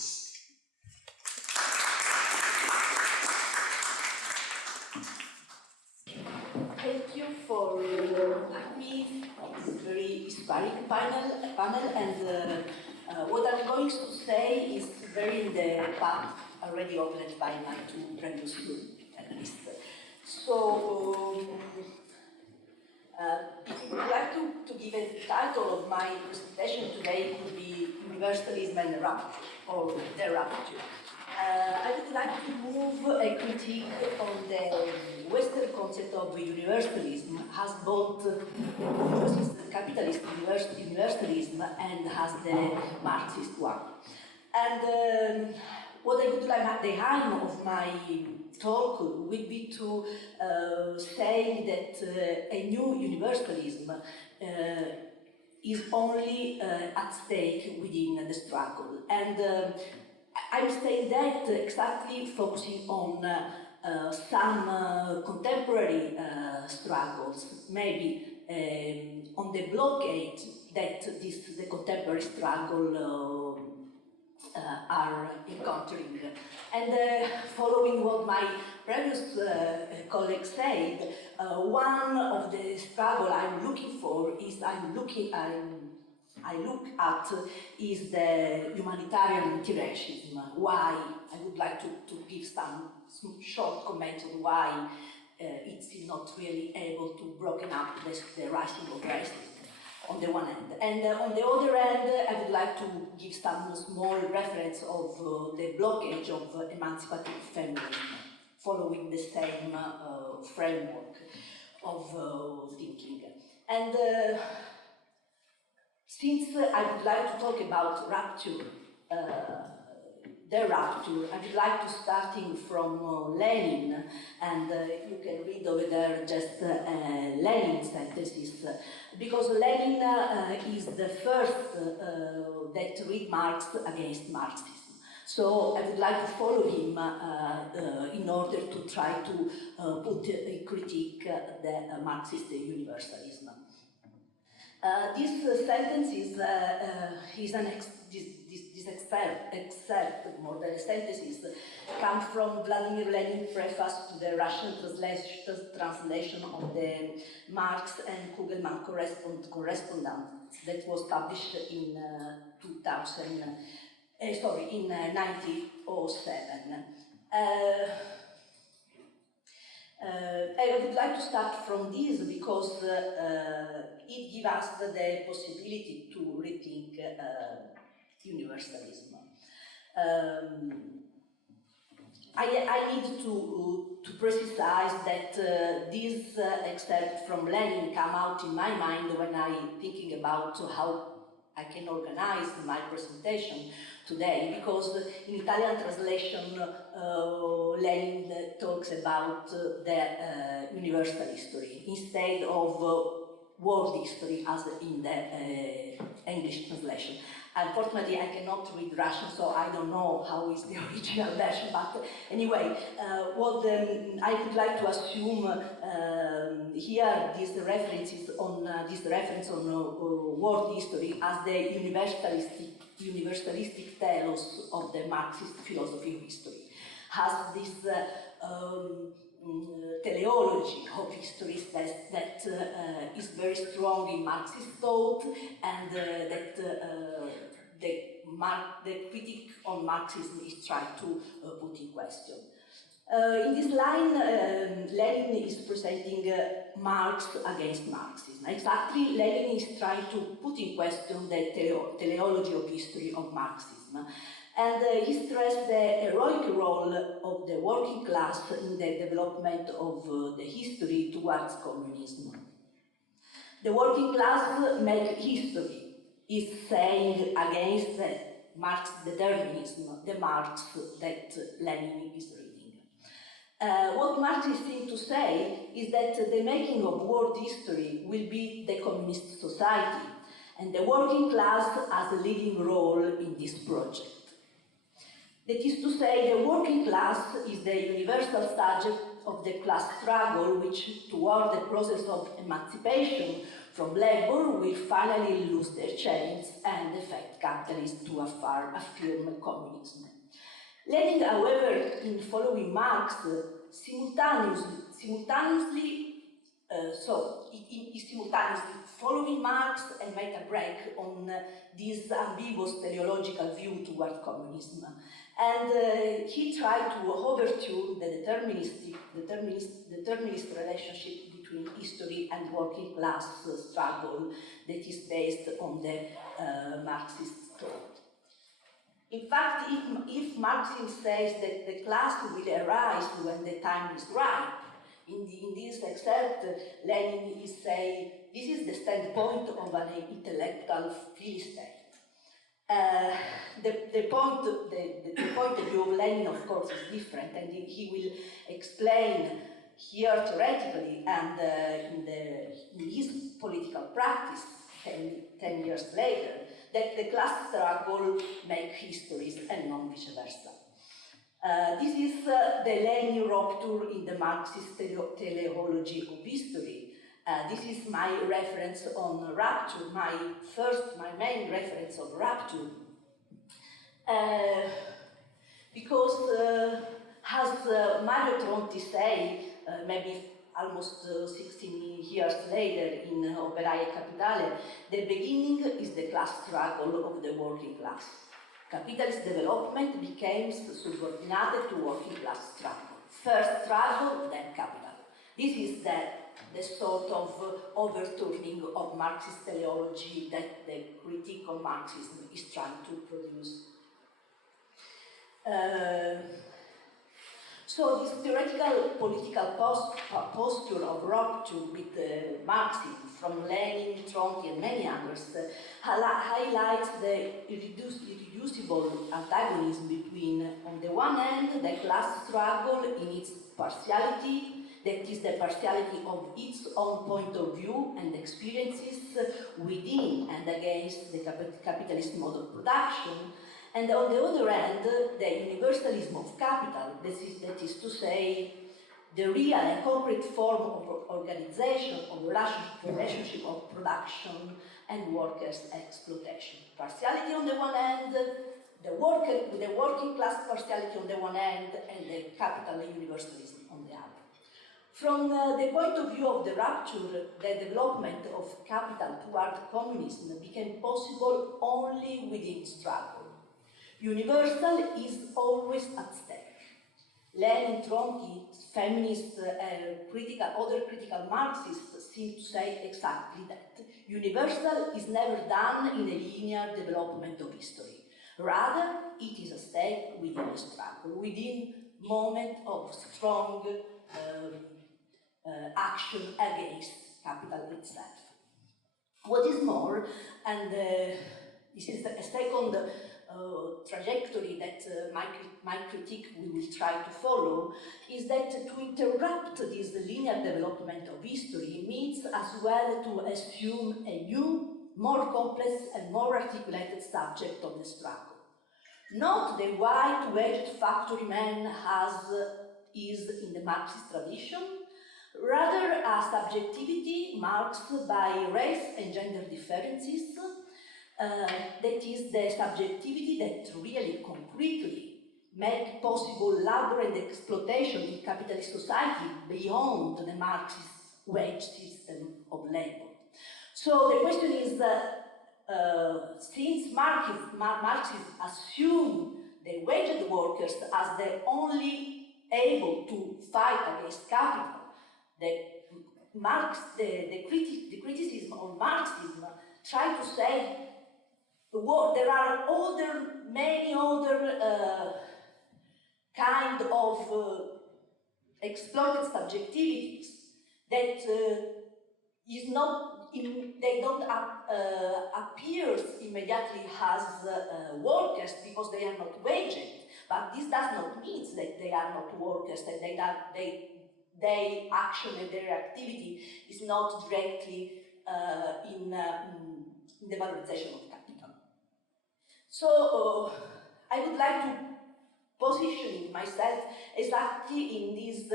Thank you for having me this very inspiring panel, and what I'm going to say is very in the path already opened by my two previous panelists. So, if you would like to give a title of my presentation today, it would be Universalism and Rapture, or the Rapture. I would like to move a critique on the Western concept of universalism as both capitalist universalism and as the Marxist one. And what I would like the aim of my talk would be to say that a new universalism is only at stake within the struggle. And I'm saying that exactly focusing on some contemporary struggles, maybe on the blockade that the contemporary struggle are encountering. And following what my previous colleague said, one of the struggle I'm looking for is I look at is the humanitarian interventionism. Why? I would like to give some short comments on why it's not really able to broken up the rising of racism on the one hand. And on the other hand, I would like to give some small reference of the blockage of emancipative feminism, following the same framework of thinking. And since I would like to talk about rapture, their rupture. I would like to starting from Lenin, and you can read over there just Lenin synthesis, because Lenin is the first that read Marx against Marxism. So I would like to follow him in order to try to put a critique the Marxist universalism. This sentence is this excerpt, more than a sentence, comes from Vladimir Lenin's preface to the Russian translation of the Marx and Kugelman correspondence that was published in 1907. I would like to start from this because it gives us the possibility to rethink universalism. I need to precise that this excerpt from Lenin come out in my mind when I'm thinking about how I can organize my presentation today, because in Italian translation Lenin talks about the universal history instead of world history as in the English translation. Unfortunately, I cannot read Russian, so I don't know how is the original version, but anyway, what I would like to assume here, this reference on world history as the universalistic telos of the Marxist philosophy of history, has this teleology of history that is very strong in Marxist thought, and that the critique on Marxism is trying to put in question. In this line, Lenin is presenting Marx against Marxism. Exactly, Lenin is trying to put in question the teleology of history of Marxism. And he stressed the heroic role of the working class in the development of the history towards communism. The working class make history, is saying against the Marx determinism, the Marx that Lenin is reading. What Marx is trying to say is that the making of world history will be the communist society, and the working class has a leading role in this project. That is to say, the working class is the universal subject of the class struggle, which, toward the process of emancipation from labor, will finally lose their chains and effect capitalism to affirm communism. Lenin, however, in following Marx, simultaneously following Marx and make a break on this ambiguous teleological view toward communism. And he tried to overturn the determinist relationship between history and working class struggle that is based on the Marxist thought. In fact, if Marxism says that the class will arise when the time is right, in this excerpt, Lenin is saying this is the standpoint of an intellectual Philistine. The point of view of Lenin, of course, is different, and he will explain here theoretically and in his political practice 10 years later that the class struggle makes histories and not vice versa. This is the Lenin rupture in the Marxist teleology of history. This is my reference on rupture, my main reference on rupture. Because as Mario Tronti say, maybe almost 16 years later in Operaie Capitale, the beginning is the class struggle of the working class. Capitalist development became subordinated to working class struggle. First struggle, then capital. This is the sort of overturning of Marxist teleology that the critique of Marxism is trying to produce. So this theoretical political posture of rupture with Marxism from Lenin, Trotsky and many others highlights the irreducible antagonism between, on the one hand, the class struggle in its partiality, that is the partiality of its own point of view and experiences within and against the capitalist mode of production, and on the other hand, the universalism of capital, that is to say, the real and concrete form of organization of relationship of production and workers' exploitation. Partiality on the one hand, the working class partiality on the one hand, and the capital universalism on the other. From the point of view of the rupture, the development of capital toward communism became possible only within struggle. Universal is always at stake. Lenin, Trotsky, feminists, other critical Marxists seem to say exactly that. Universal is never done in a linear development of history. Rather, it is a stake within a struggle, within moment of strong action against capital itself. What is more, and this is a second trajectory that my critique will try to follow, is that to interrupt this linear development of history means as well to assume a new, more complex and more articulated subject of the struggle. Not the white-wedged factory man as is in the Marxist tradition, rather a subjectivity marked by race and gender differences, that is the subjectivity that really concretely make possible labor and exploitation in capitalist society beyond the Marxist wage system of labor. So the question is, since Marxists assume the waged workers as the only able to fight against capital, the criticism of Marxism try to say there are many other kind of exploited subjectivities that is not they don't appear immediately as workers because they are not waged, but this does not mean that they are not workers, that their action and their activity is not directly in the valorization of capital. So I would like to position myself exactly in this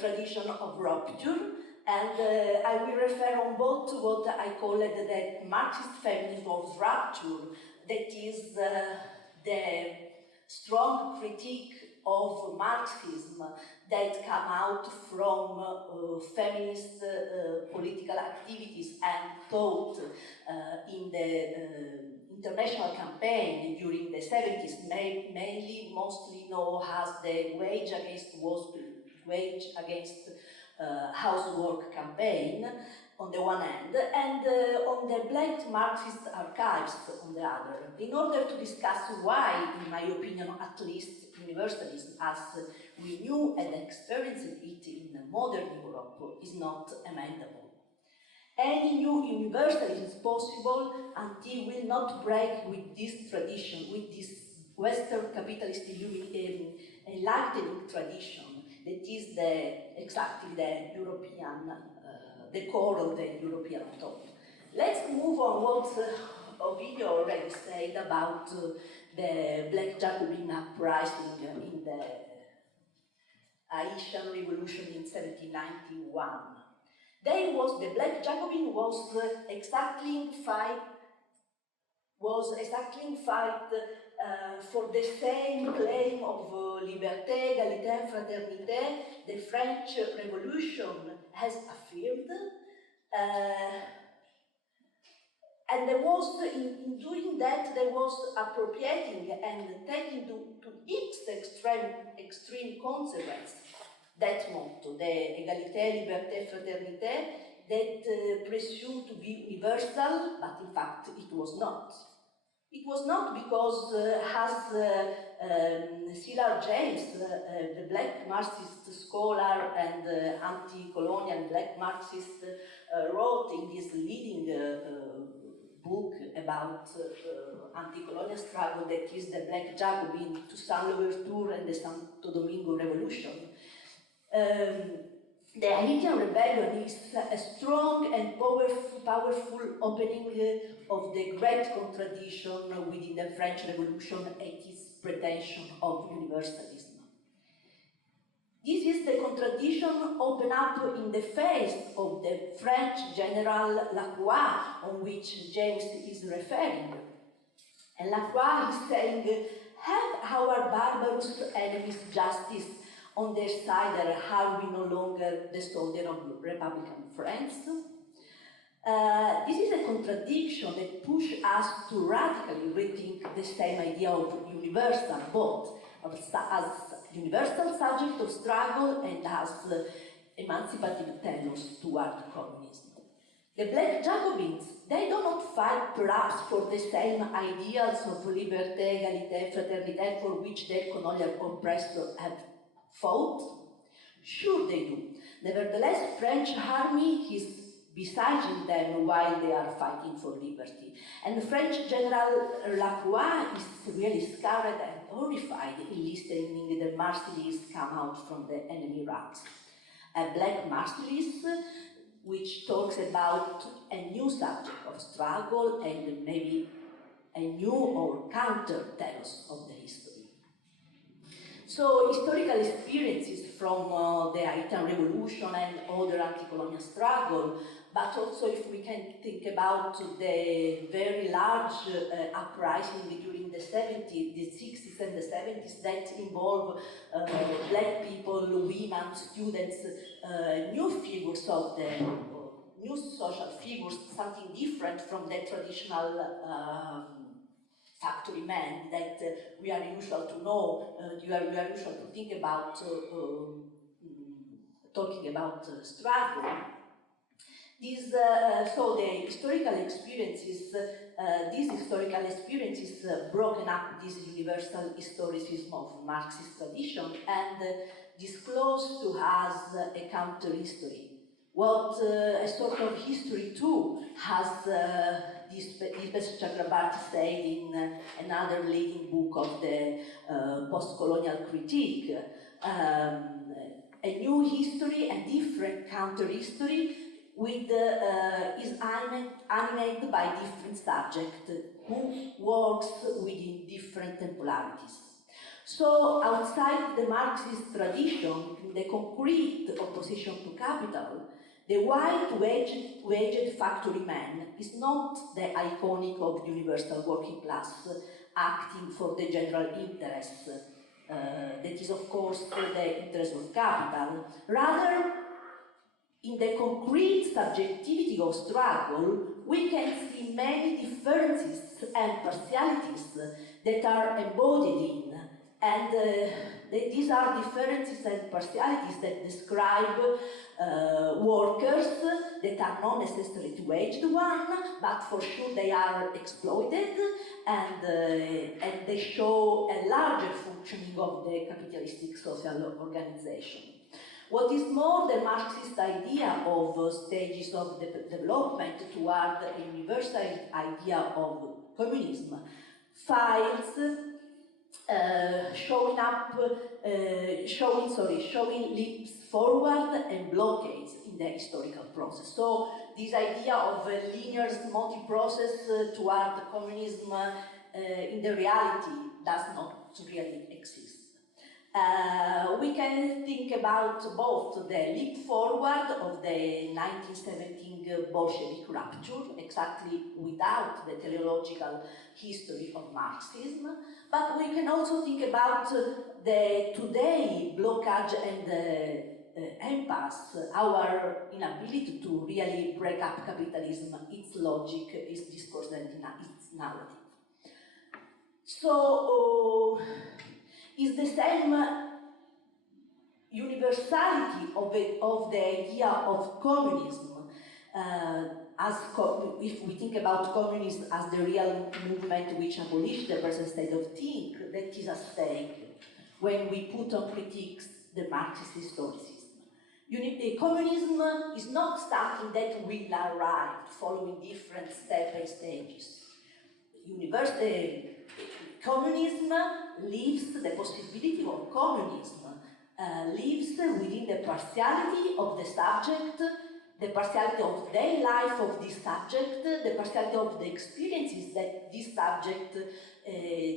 tradition of rupture, and I will refer on both to what I call it the Marxist feminism of rupture, that is the strong critique of Marxism that come out from feminist political activities and thought in the international campaign during the 70s, mostly known as the wage against housework campaign on the one hand, and on the black Marxist archives on the other, in order to discuss why, in my opinion, at least universalism as we knew and experienced it in modern Europe is not amendable. Any new universalism is possible until we will not break with this tradition, with this Western capitalist enlightening tradition that is exactly the European, the core of the European thought. Let's move on what Ovidio already said about the Black Jacobin uprising in the Haitian Revolution in 1791. The Black Jacobin was exactly in fight for the same claim of liberté, égalité, fraternité the French Revolution has affirmed. And there was, in doing that, there was appropriating and taking to its extreme consequence that motto, the égalité, liberté, fraternité, that presumed to be universal, but in fact it was not. It was not because, as Cyril James, the black Marxist scholar and anti-colonial black Marxist, wrote in his leading book about anti-colonial struggle, that is the Black Jacobin, Toussaint Louverture and the Santo Domingo Revolution. The Haitian rebellion is a strong and powerful opening of the great contradiction within the French Revolution and its pretension of universalism. This is the contradiction opened up in the face of the French general Lacroix, on which James is referring. And Lacroix is saying, have our barbarous enemies justice on their side, or are we no longer the soldier of Republican France? This is a contradiction that pushes us to radically rethink the same idea of universal, both as universal subject of struggle and as emancipative telos toward communism. The Black Jacobins, they do not fight perhaps for the same ideals of liberté, égalité, fraternité for which their colonial oppressors have fought? Sure they do. Nevertheless, French army is besieging them while they are fighting for liberty. And French General Lacroix is really scared and horrified in listening the Marseillese come out from the enemy ranks. A black Marseillese which talks about a new subject of struggle and maybe a new or counter telos of the history. So historical experiences from the Haitian Revolution and other anti-colonial struggle, but also if we can think about the very large uprising during the 70s, the 60s and the 70s that involve black people, women, students, new figures of the new social figures, something different from the traditional factory man that we are usual to know, we are usual to think about talking about struggle. These, so the historical experiences, these historical experiences broken up this universal historicism of Marxist tradition and disclosed to us a counter-history. What a sort of history too has Deepesh Chakrabarty said in another leading book of the post-colonial critique. A new history, a different counter-history, with is animated by different subjects who works within different temporalities. So outside the Marxist tradition, in the concrete opposition to capital, the white-waged factory man is not the iconic of universal working class acting for the general interest. That is, of course, the interest of capital. Rather, in the concrete subjectivity of struggle, we can see many differences and partialities that are embodied in, and these are differences and partialities that describe workers that are not necessarily waged one, but for sure they are exploited, and they show a larger functioning of the capitalistic social organization. What is more, the Marxist idea of stages of development toward a universal idea of communism files showing leaps forward and blockades in the historical process. So this idea of a linear multi-process toward communism in the reality does not really exist. We can think about both the leap forward of the 1917 Bolshevik rupture, exactly without the teleological history of Marxism, but we can also think about the today blockage and the impasse, our inability to really break up capitalism, its logic, its discourse, and its narrative. So, is the same universality of the idea of communism if we think about communism as the real movement which abolished the present state of things, that is at stake when we put on critiques the Marxist historicism. Communism is not something that will arrive following different steps and stages. Communism leaves the possibility of communism, lives within the partiality of the subject, the partiality of the life of this subject, the partiality of the experiences that this subject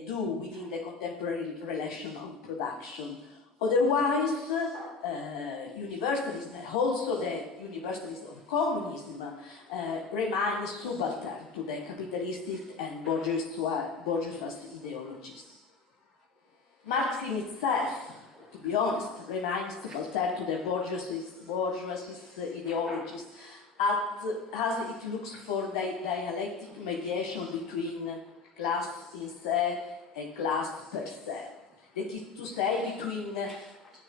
do within the contemporary relation of production. Otherwise, universalism, and also the universalism of communism, remains subaltern to the capitalistic and bourgeois ideologies. Marxism itself, to be honest, remains subaltern to the bourgeois ideologies, as it looks for the dialectic mediation between class in se and class per se. That is to say, between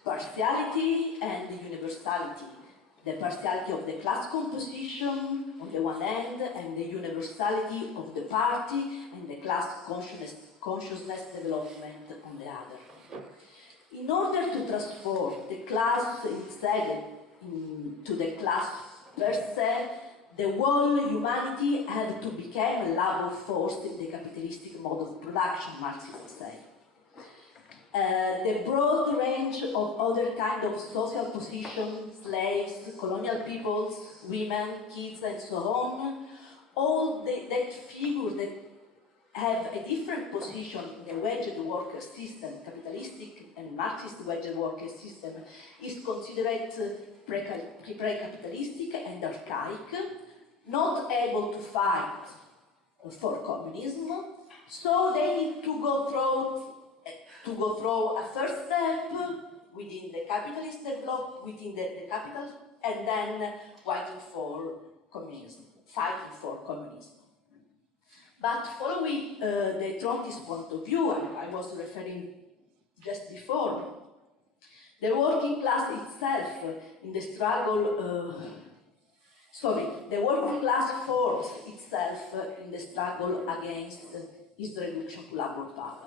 partiality and universality. The partiality of the class composition on the one hand, and the universality of the party and the class consciousness development on the other. In order to transform the class instead into the class per se, the whole humanity had to become a labor force in the capitalistic mode of production, Marxists say. The broad range of other kind of social positions, slaves, colonial peoples, women, kids, and so on, all that figures that have a different position in the wage worker system, capitalistic and Marxist wage worker system, is considered pre-capitalistic and archaic, not able to fight for communism, so they need to go through a first step within the capitalist development, within the capital, and then fighting for communism. But following the Trontist point of view, I was referring just before, the working class itself in the struggle, the working class force itself in the struggle against its reduction to labor power.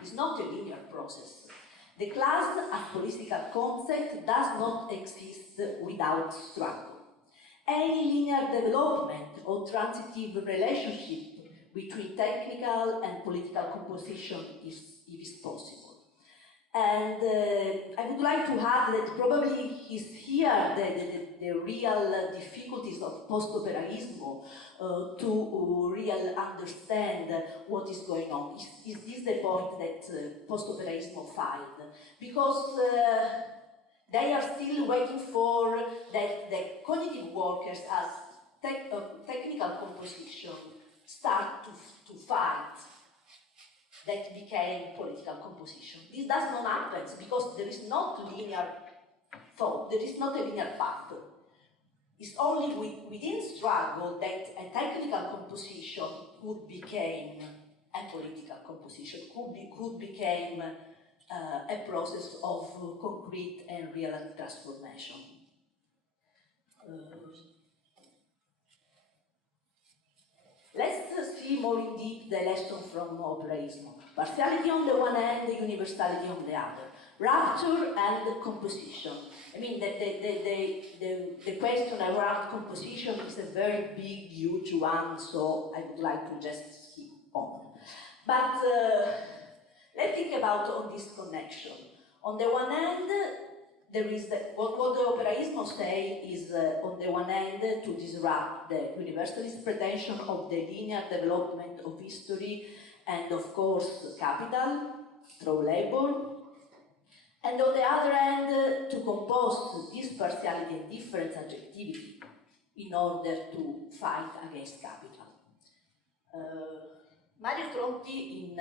It's not a linear process. The class as political concept does not exist without struggle. Any linear development or transitive relationship between technical and political composition is possible. And I would like to add that probably is here the real difficulties of post-operaismo to really understand what is going on. Is this the point that post-operaismo find? Because they are still waiting for that the cognitive workers as technical composition start to fight that became political composition. This does not happen because there is not linear thought, there is not a linear path. It's only within struggle that a technical composition could become a political composition, could become a process of concrete and real transformation. Let's see more in depth the lesson from operaism. Partiality on the one hand, universality on the other. Rupture and composition. I mean, the question around composition is a very big, huge one, so I would like to just skip on. But let's think about on this connection. On the one hand, there is what the operaismo say is, on the one hand, to disrupt the universalist pretension of the linear development of history and, of course, capital through labor, and on the other hand, to compose this partiality and different subjectivity in order to fight against capital. Mario Tronti in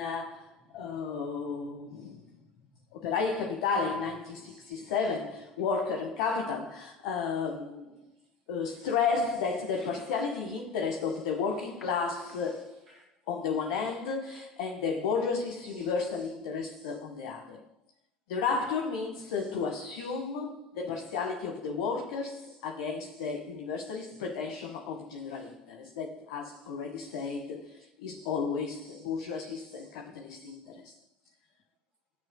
Operaia e Capitale in 1967, Worker and Capital, stressed that the partiality interest of the working class on the one hand and the bourgeoisie's universal interest on the other. The rupture means to assume the partiality of the workers against the universalist pretension of general interest that, as already said, is always bourgeoisist and capitalist interest.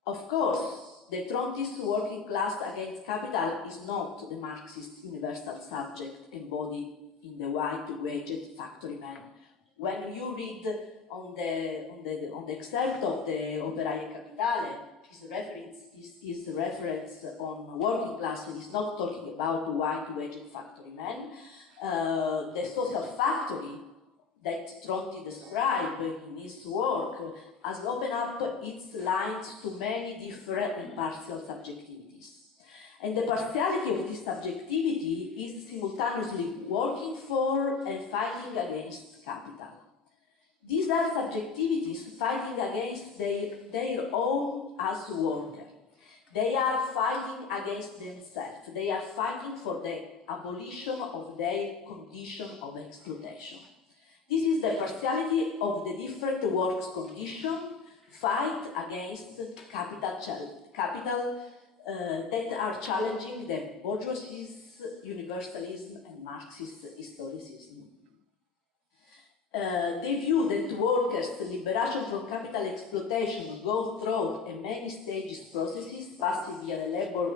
Of course, the Trontist working class against capital is not the Marxist universal subject embodied in the white-waged factory man. When you read on the excerpt of the Operaie Capitale, his reference on working class is not talking about white-waged factory men. The social factory that Tronti described in his work has opened up its lines to many different and partial subjectivities. And the partiality of this subjectivity is simultaneously working for and fighting against capital. These are subjectivities fighting against their own as worker. They are fighting against themselves. They are fighting for the abolition of their condition of exploitation. This is the partiality of the different works condition fight against capital that are challenging the bourgeoisie, universalism, and Marxist historicism. The view that workers' liberation from capital exploitation go through a many stages processes passing via the labor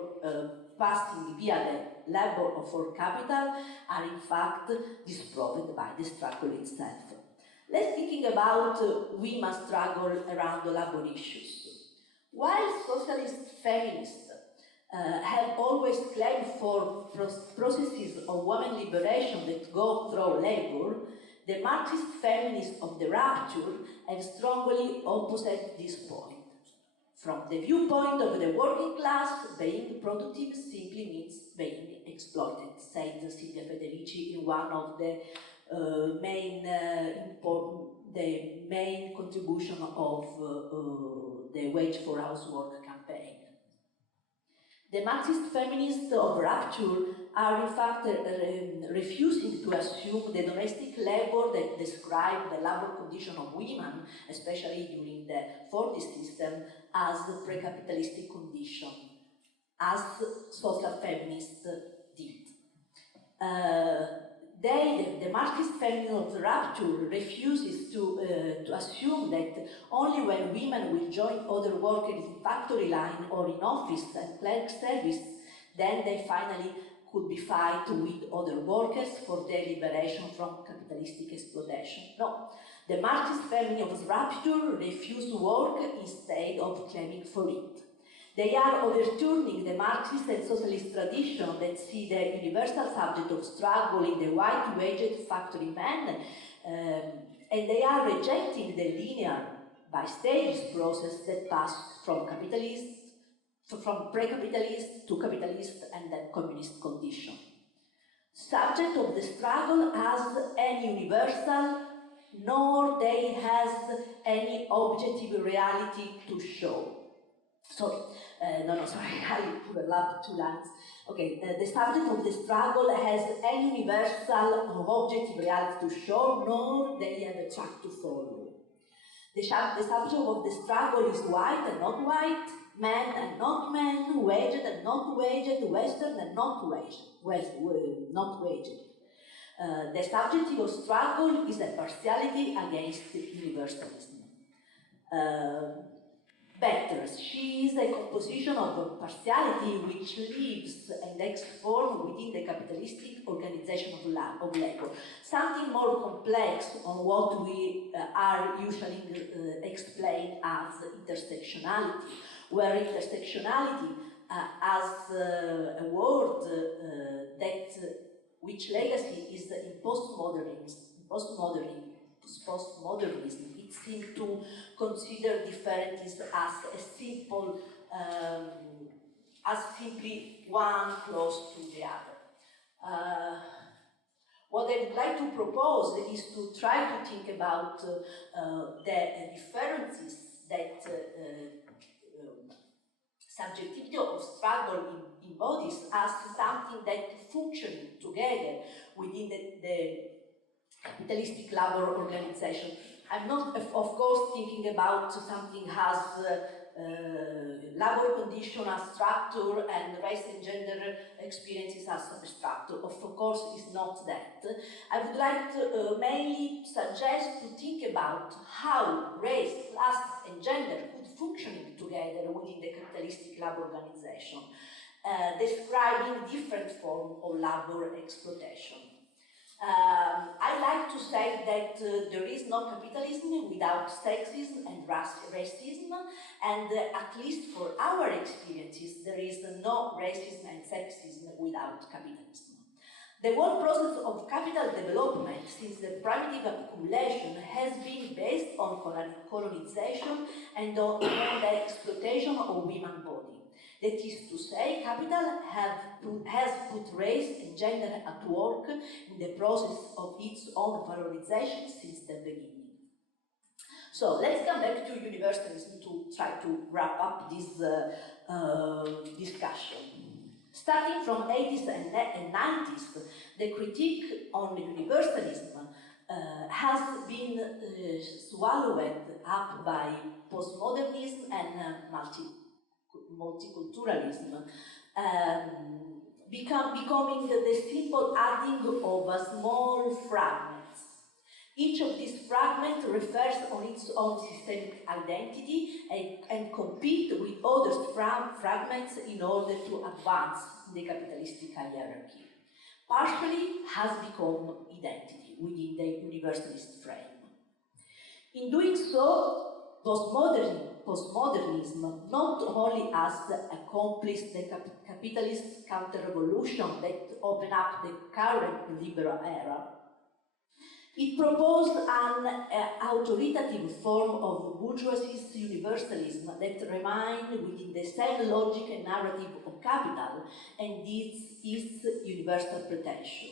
for capital are in fact disproved by the struggle itself. Let's think about women's struggle around the labor issues. While socialist feminists have always claimed for processes of women liberation that go through labor, the Marxist feminists of the rupture have strongly opposed this point. From the viewpoint of the working class, being productive simply means being exploited, said Silvia Federici in one of the main contribution of the Wage for Housework campaign. The Marxist feminists of rupture are in fact refusing to assume the domestic labor that described the labor condition of women, especially during the 40s system, as a pre-capitalistic condition, as social feminists did. The Marxist feminism of the rupture refuses to assume that only when women will join other workers in factory line or in office and clerk service, then they finally could be fight with other workers for their liberation from capitalistic exploitation. No, the Marxist feminism of the rupture refuse work instead of claiming for it. They are overturning the Marxist and socialist tradition that see the universal subject of struggle in the white-waged factory man, and they are rejecting the linear, by stages process that passed from pre-capitalist to capitalist and then communist condition. Subject of the struggle has any universal, nor they has any objective reality to show. Sorry, I overlapped two lines. Okay, the subject of the struggle has any universal or objective reality to show, nor they have a track to follow. The subject of the struggle is white and not white, man and not man, waged and not waged, western and not waged. The subject of struggle is a partiality against universalism. Better, she is a composition of a partiality which lives and takes form within the capitalistic organization of labor. Something more complex on what we are usually explained as intersectionality, where intersectionality as a word which legacy is in postmodernism. It seems to consider differences as a simple, as simply one close to the other. What I would like to propose is to try to think about the differences that subjectivity of struggle embodies as something that functioning together within the capitalistic labor organization. I'm not, of course, thinking about something as labor condition as structure and race and gender experiences as a structure. Of course, it's not that. I would like to mainly suggest to think about how race, class, and gender could function together within the capitalistic labor organization, describing different forms of labor exploitation. I like to say that there is no capitalism without sexism and racism, and at least for our experiences, there is no racism and sexism without capitalism. The whole process of capital development since the primitive accumulation has been based on colonization and on the exploitation of human body. That is to say, capital has put race and gender at work in the process of its own valorization since the beginning. So let's come back to universalism to try to wrap up this discussion. Starting from 80s and 90s, the critique on universalism has been swallowed up by postmodernism and multiculturalism, becoming the simple adding of small fragments. Each of these fragments refers on its own systemic identity and compete with other fragments in order to advance the capitalistic hierarchy. Partially has become identity within the universalist frame. In doing so, postmodernism not only has accomplished the capitalist counter-revolution that opened up the current liberal era, it proposed an authoritative form of bourgeoisist universalism that remained within the same logic and narrative of capital and its universal pretension.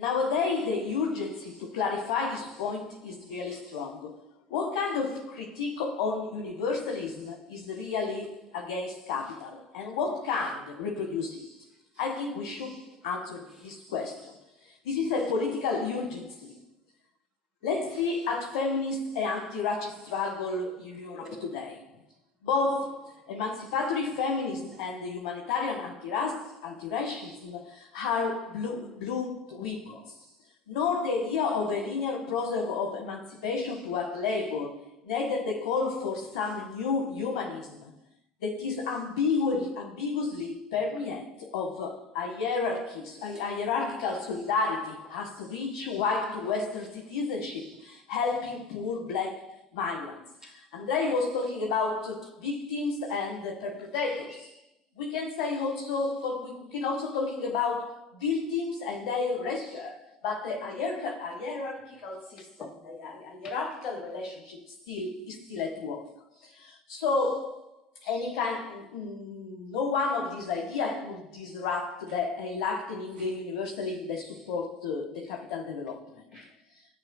Nowadays, the urgency to clarify this point is really strong. What kind of critique on universalism is really against capital, and what kind reproduce it? I think we should answer this question. This is a political urgency. Let's see at feminist and anti-racist struggle in Europe today. Both emancipatory feminism and the humanitarian anti-racism are blunt weapons. Nor the idea of a linear process of emancipation toward labor, neither the call for some new humanism that is ambiguously permeant of hierarchical solidarity has reached white to Western citizenship, helping poor black migrants. Andrei was talking about victims and perpetrators. We can also talking about victims and their rescuer, but the hierarchical system, the hierarchical relationship is still at work. So no one of these ideas could disrupt the enlightening universalism that support the capital development.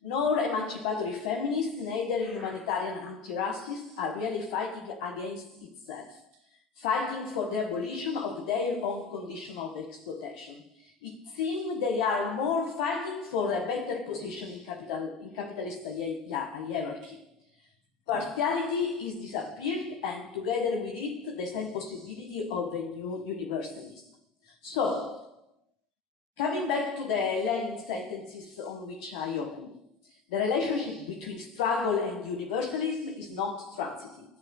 Nor emancipatory feminists, neither humanitarian anti-racists are really fighting against itself, fighting for the abolition of their own condition of exploitation. It seems they are more fighting for a better position in capitalist hierarchy. Partiality is disappeared, and together with it, the same possibility of a new universalism. So, coming back to the Lenin sentences on which I opened, the relationship between struggle and universalism is not transitive.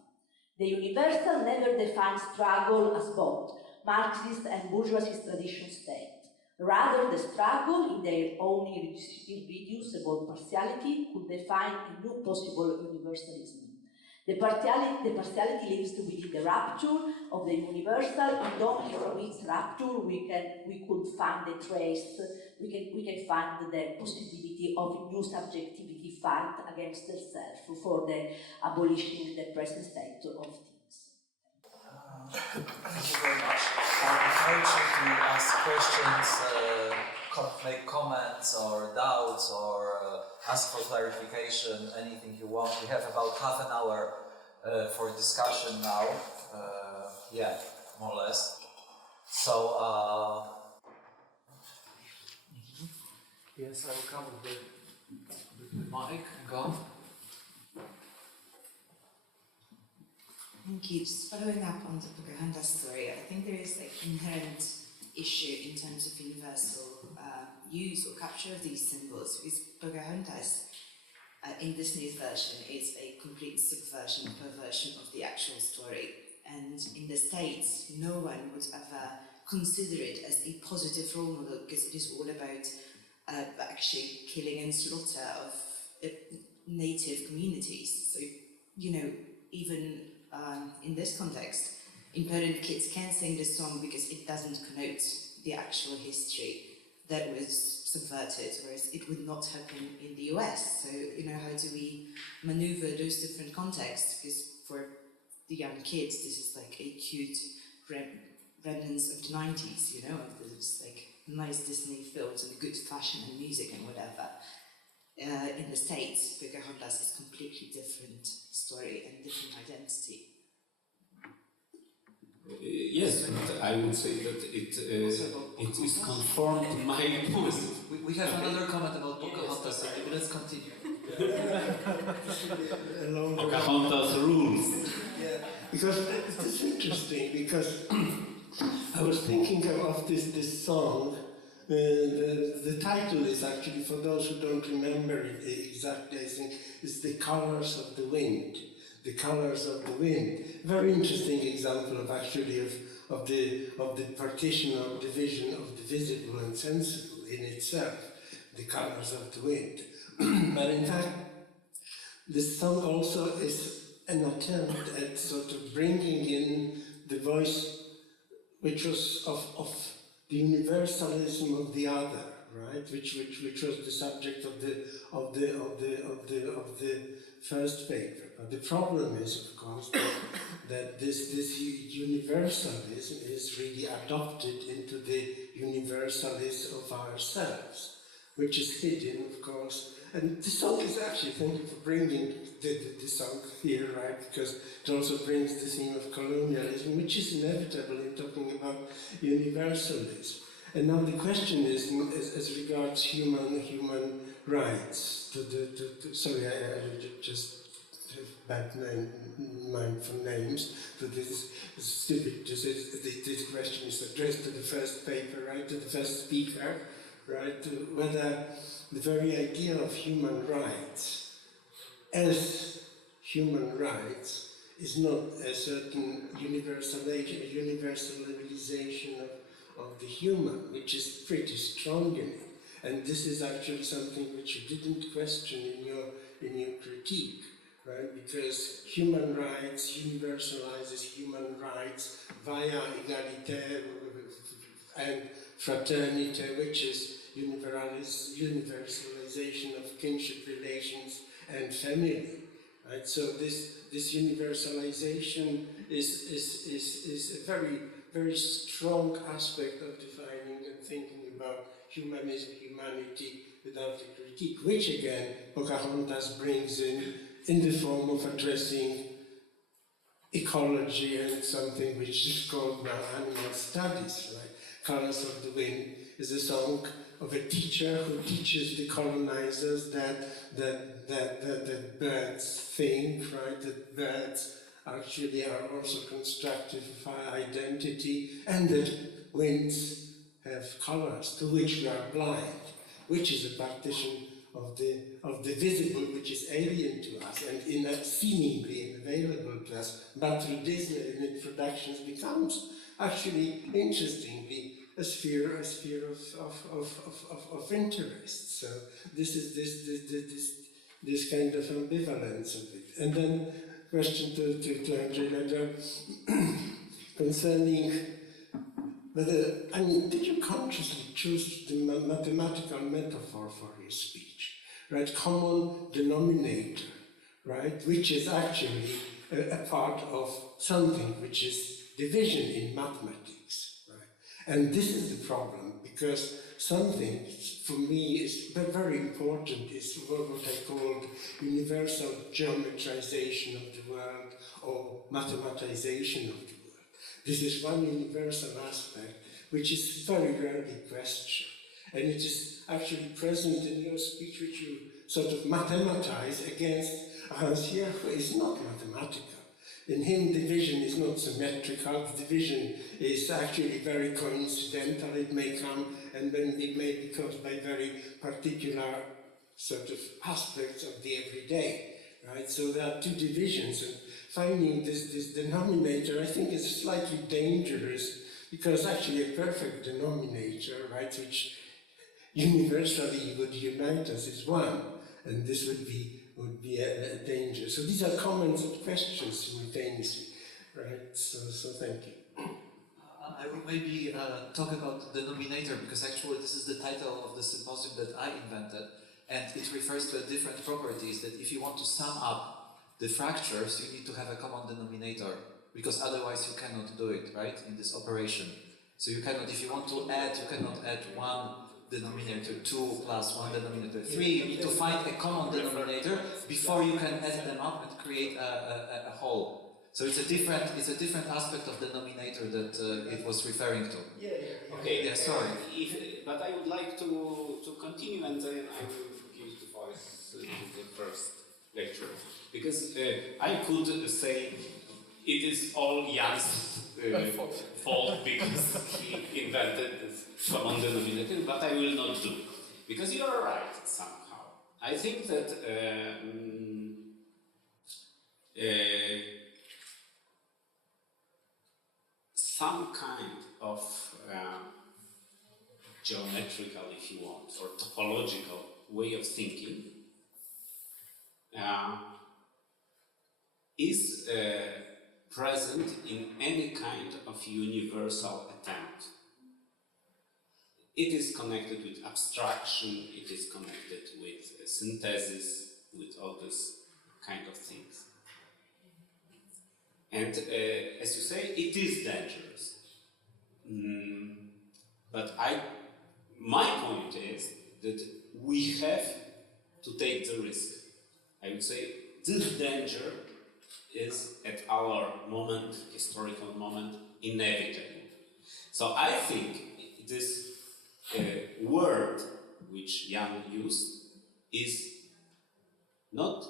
The universal never defines struggle as both Marxist and bourgeoisist tradition state. Rather, the struggle, in their own irreducible partiality, could define a new possible universalism. The partiality lives within the rapture of the universal, and only from its rapture we could find the trace, we can find the possibility of a new subjectivity fight against the self for the abolishing the present state of things. Thank you very much. I encourage you to ask questions, make comments or doubts, or ask for clarification, anything you want. We have about half an hour for discussion now. Yeah, more or less. So, yes, I will come with the mic. Go. Thank you. Just following up on the Pocahontas story, I think there is like inherent issue in terms of universal use or capture of these symbols, because Pocahontas in this new version is a complete subversion, perversion of the actual story. And in the States, no one would ever consider it as a positive role model, because it is all about actually killing and slaughter of native communities. So, you know, even in this context, impertinent kids can sing the song because it doesn't connote the actual history that was subverted, whereas it would not happen in the US. So, you know, how do we maneuver those different contexts? Because for the young kids, this is like a cute remnants of the 90s, you know, of this like nice Disney films and good fashion and music and whatever. In the States, Pocahontas is completely different story and different identity. Yes, but I would say that it is conformed to my point. We have another comment about Pocahontas, so let's continue. Pocahontas rules. Yeah, because it's interesting, because I was thinking of this song. The title is actually, for those who don't remember it exactly, I think, is The Colors of the Wind. The Colors of the Wind. Very interesting example of actually of the partition or division of the visible and sensible in itself. The Colors of the Wind. But in fact, this song also is an attempt at sort of bringing in the voice which was of the universalism of the other, right? Which was the subject of the first paper. But the problem is, of course, that this universalism is really adopted into the universalism of ourselves, which is hidden, of course. And the song is actually, thank you for bringing the song here, right? Because it also brings the theme of colonialism, which is inevitable in talking about universalism. And now the question is, as regards human rights. Sorry, I just have bad mind for names. So this is stupid. This question is addressed to the first paper, right? To the first speaker, right? Whether the very idea of human rights as human rights is not a certain universalization of the human, which is pretty strong in it. And this is actually something which you didn't question in your critique, right? Because human rights universalizes human rights via egalite and fraternity, which is universalization of kinship relations and family, right? So this universalization is a very, very strong aspect of defining and thinking about humanism, humanity without a critique, which again Pocahontas brings in the form of addressing ecology and something which is called now animal studies, right? Colors of the Wind is a song of a teacher who teaches the colonizers that birds think, right? That birds actually are also constructive of our identity, and that winds have colors to which we are blind, which is a partition of the visible, which is alien to us and seemingly unavailable to us, but through Disney and its productions becomes actually, interestingly, a sphere of interest. So this is this kind of ambivalence of it. And then question to Andrzej later concerning whether, I mean, did you consciously choose the mathematical metaphor for your speech, right? Common denominator, right? Which is actually a part of something which is division in mathematics, right? And this is the problem, because something, for me, is very important, is what I call universal geometrization of the world, or mathematization of the world. This is one universal aspect which is very rarely questioned, and it is actually present in your speech, which you sort of mathematize against Rancière, who is not mathematical. In him, division is not symmetrical. The division is actually very coincidental. It may come and then it may be caused by very particular sort of aspects of the everyday, right? So there are two divisions, and finding this denominator, I think, is slightly dangerous, because actually a perfect denominator, right, which universally would unite us, is one, and this would be a danger. So these are comments and questions simultaneously, right? So thank you. I will maybe talk about the denominator, because actually this is the title of the symposium that I invented, and it refers to different properties that if you want to sum up the fractures, you need to have a common denominator, because otherwise you cannot do it, right, in this operation. So you cannot, if you want to add, you cannot add one denominator 2 plus one denominator 3. You need to find a common denominator before you can add them up and create a whole. So it's a different aspect of the denominator that it was referring to. Yeah. Okay. Yeah, sorry. But I would like to continue, and then I will give the voice to the first lecture, because I could say it is all Jan's fault because he invented this common denominator, but I will not do, because you are right somehow. I think that some kind of geometrical, if you want, or topological way of thinking is present in any kind of universal attempt. It is connected with abstraction, it is connected with synthesis, with all this kind of things. And as you say, it is dangerous. But my point is that we have to take the risk. I would say this danger is at our moment, historical moment, inevitable. So I think this word which Jan used is not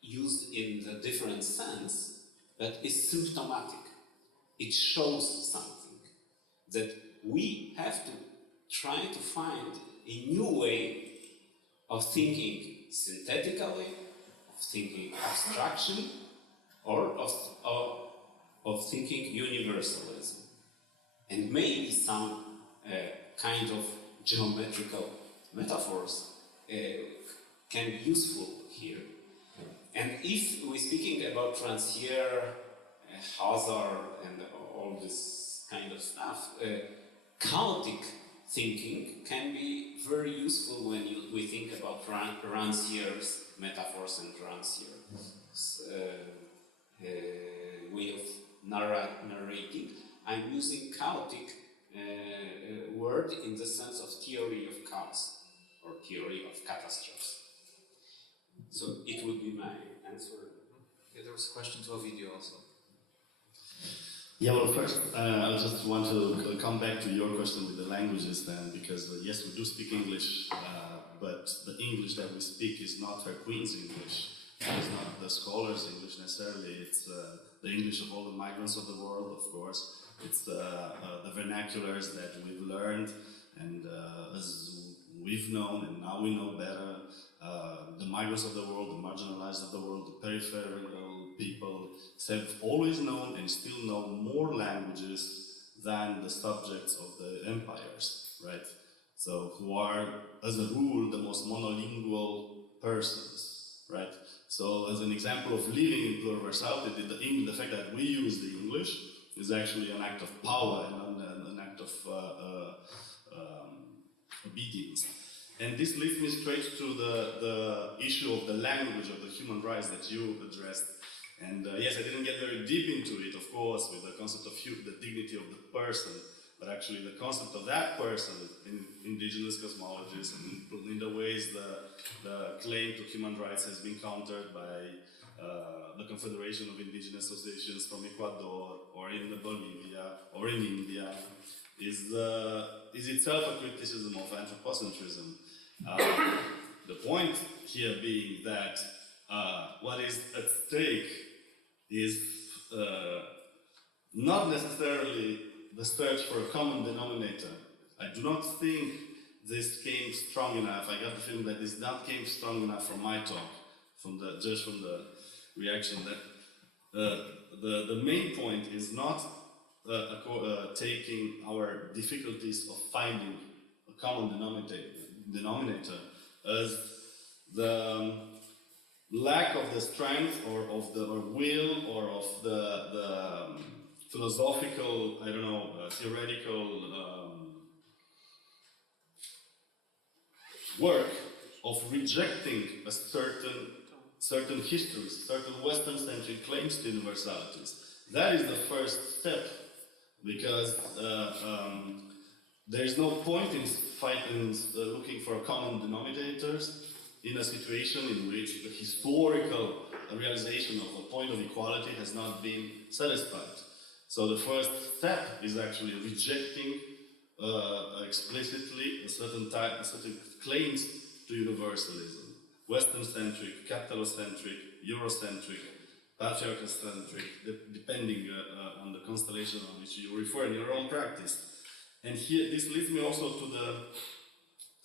used in the different sense, but is symptomatic. It shows something, that we have to try to find a new way of thinking synthetically, of thinking abstraction, or of thinking universalism. And maybe some kind of geometrical metaphors can be useful here. And if we're speaking about Rancière, Hazard, and all this kind of stuff, chaotic thinking can be very useful when we think about Rancière's metaphors and Rancière's way of narrating. I'm using chaotic word in the sense of theory of chaos or theory of catastrophes. So it would be my answer. Yeah, there was a question to a video also. Yeah, well, first, I just want to come back to your question with the languages then, because yes, we do speak English, but the English that we speak is not her Queen's English. It's not the scholars' English necessarily. It's the English of all the migrants of the world, of course. It's the vernaculars that we've learned, and as we've known, and now we know better, the migrants of the world, the marginalized of the world, the peripheral people have always known and still know more languages than the subjects of the empires, right? So who are, as a rule, the most monolingual persons, right? So as an example of living in pluriversality, the fact that we use the English is actually an act of power and an act of obedience. And this leads me straight to the issue of the language of the human rights that you addressed. And yes, I didn't get very deep into it, of course, with the concept of the dignity of the person, but actually the concept of that person in indigenous cosmologies and in the ways the claim to human rights has been countered by the Confederation of Indigenous Associations from Ecuador, or in Bolivia, or in India, is itself a criticism of anthropocentrism. The point here being that what is at stake is not necessarily the search for a common denominator. I do not think this came strong enough. I got the feeling that this not came strong enough from my talk, just from the reaction that the main point is not taking our difficulties of finding a common denominator as the lack of the strength or of the will or of the philosophical, I don't know, theoretical work of rejecting a certain histories, certain Western-centric claims to universalities. That is the first step, because there is no point in fighting, looking for common denominators in a situation in which the historical realization of a point of equality has not been satisfied. So the first step is actually rejecting explicitly a certain claims to universalism. Western-centric, capitalist-centric, Eurocentric, patriarchal-centric, depending on the constellation on which you refer in your own practice. And here, this leads me also to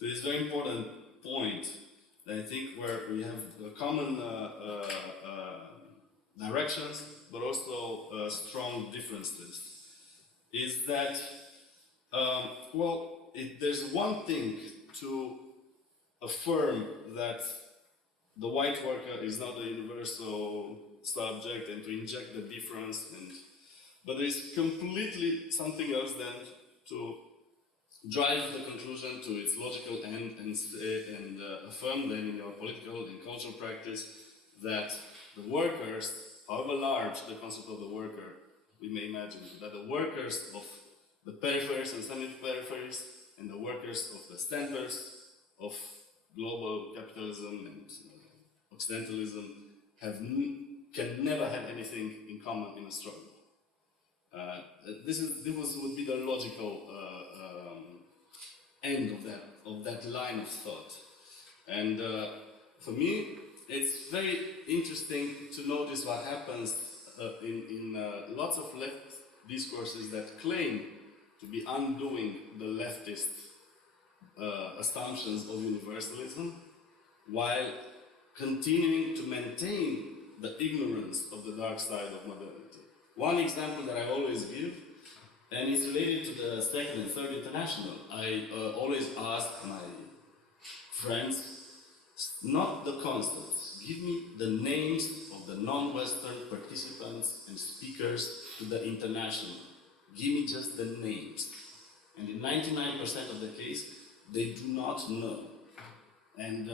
this very important point, I think, where we have common directions, but also strong differences, is that, there's one thing to affirm that the white worker is not a universal subject and to inject the difference, but there is completely something else then to drive the conclusion to its logical end and affirm then in your political and cultural practice that the workers, however large the concept of the worker we may imagine, that the workers of the peripheries and semi-peripheries and the workers of the centers of global capitalism and Occidentalism can never have anything in common in a struggle. This would be the logical end of that line of thought. And for me, it's very interesting to notice what happens in lots of left discourses that claim to be undoing the leftist assumptions of universalism, while continuing to maintain the ignorance of the dark side of modernity. One example that I always give, and it's related to the Second and Third International. I always ask my friends, not the concepts, give me the names of the non-Western participants and speakers to the International. Give me just the names. And in 99% of the case, they do not know. And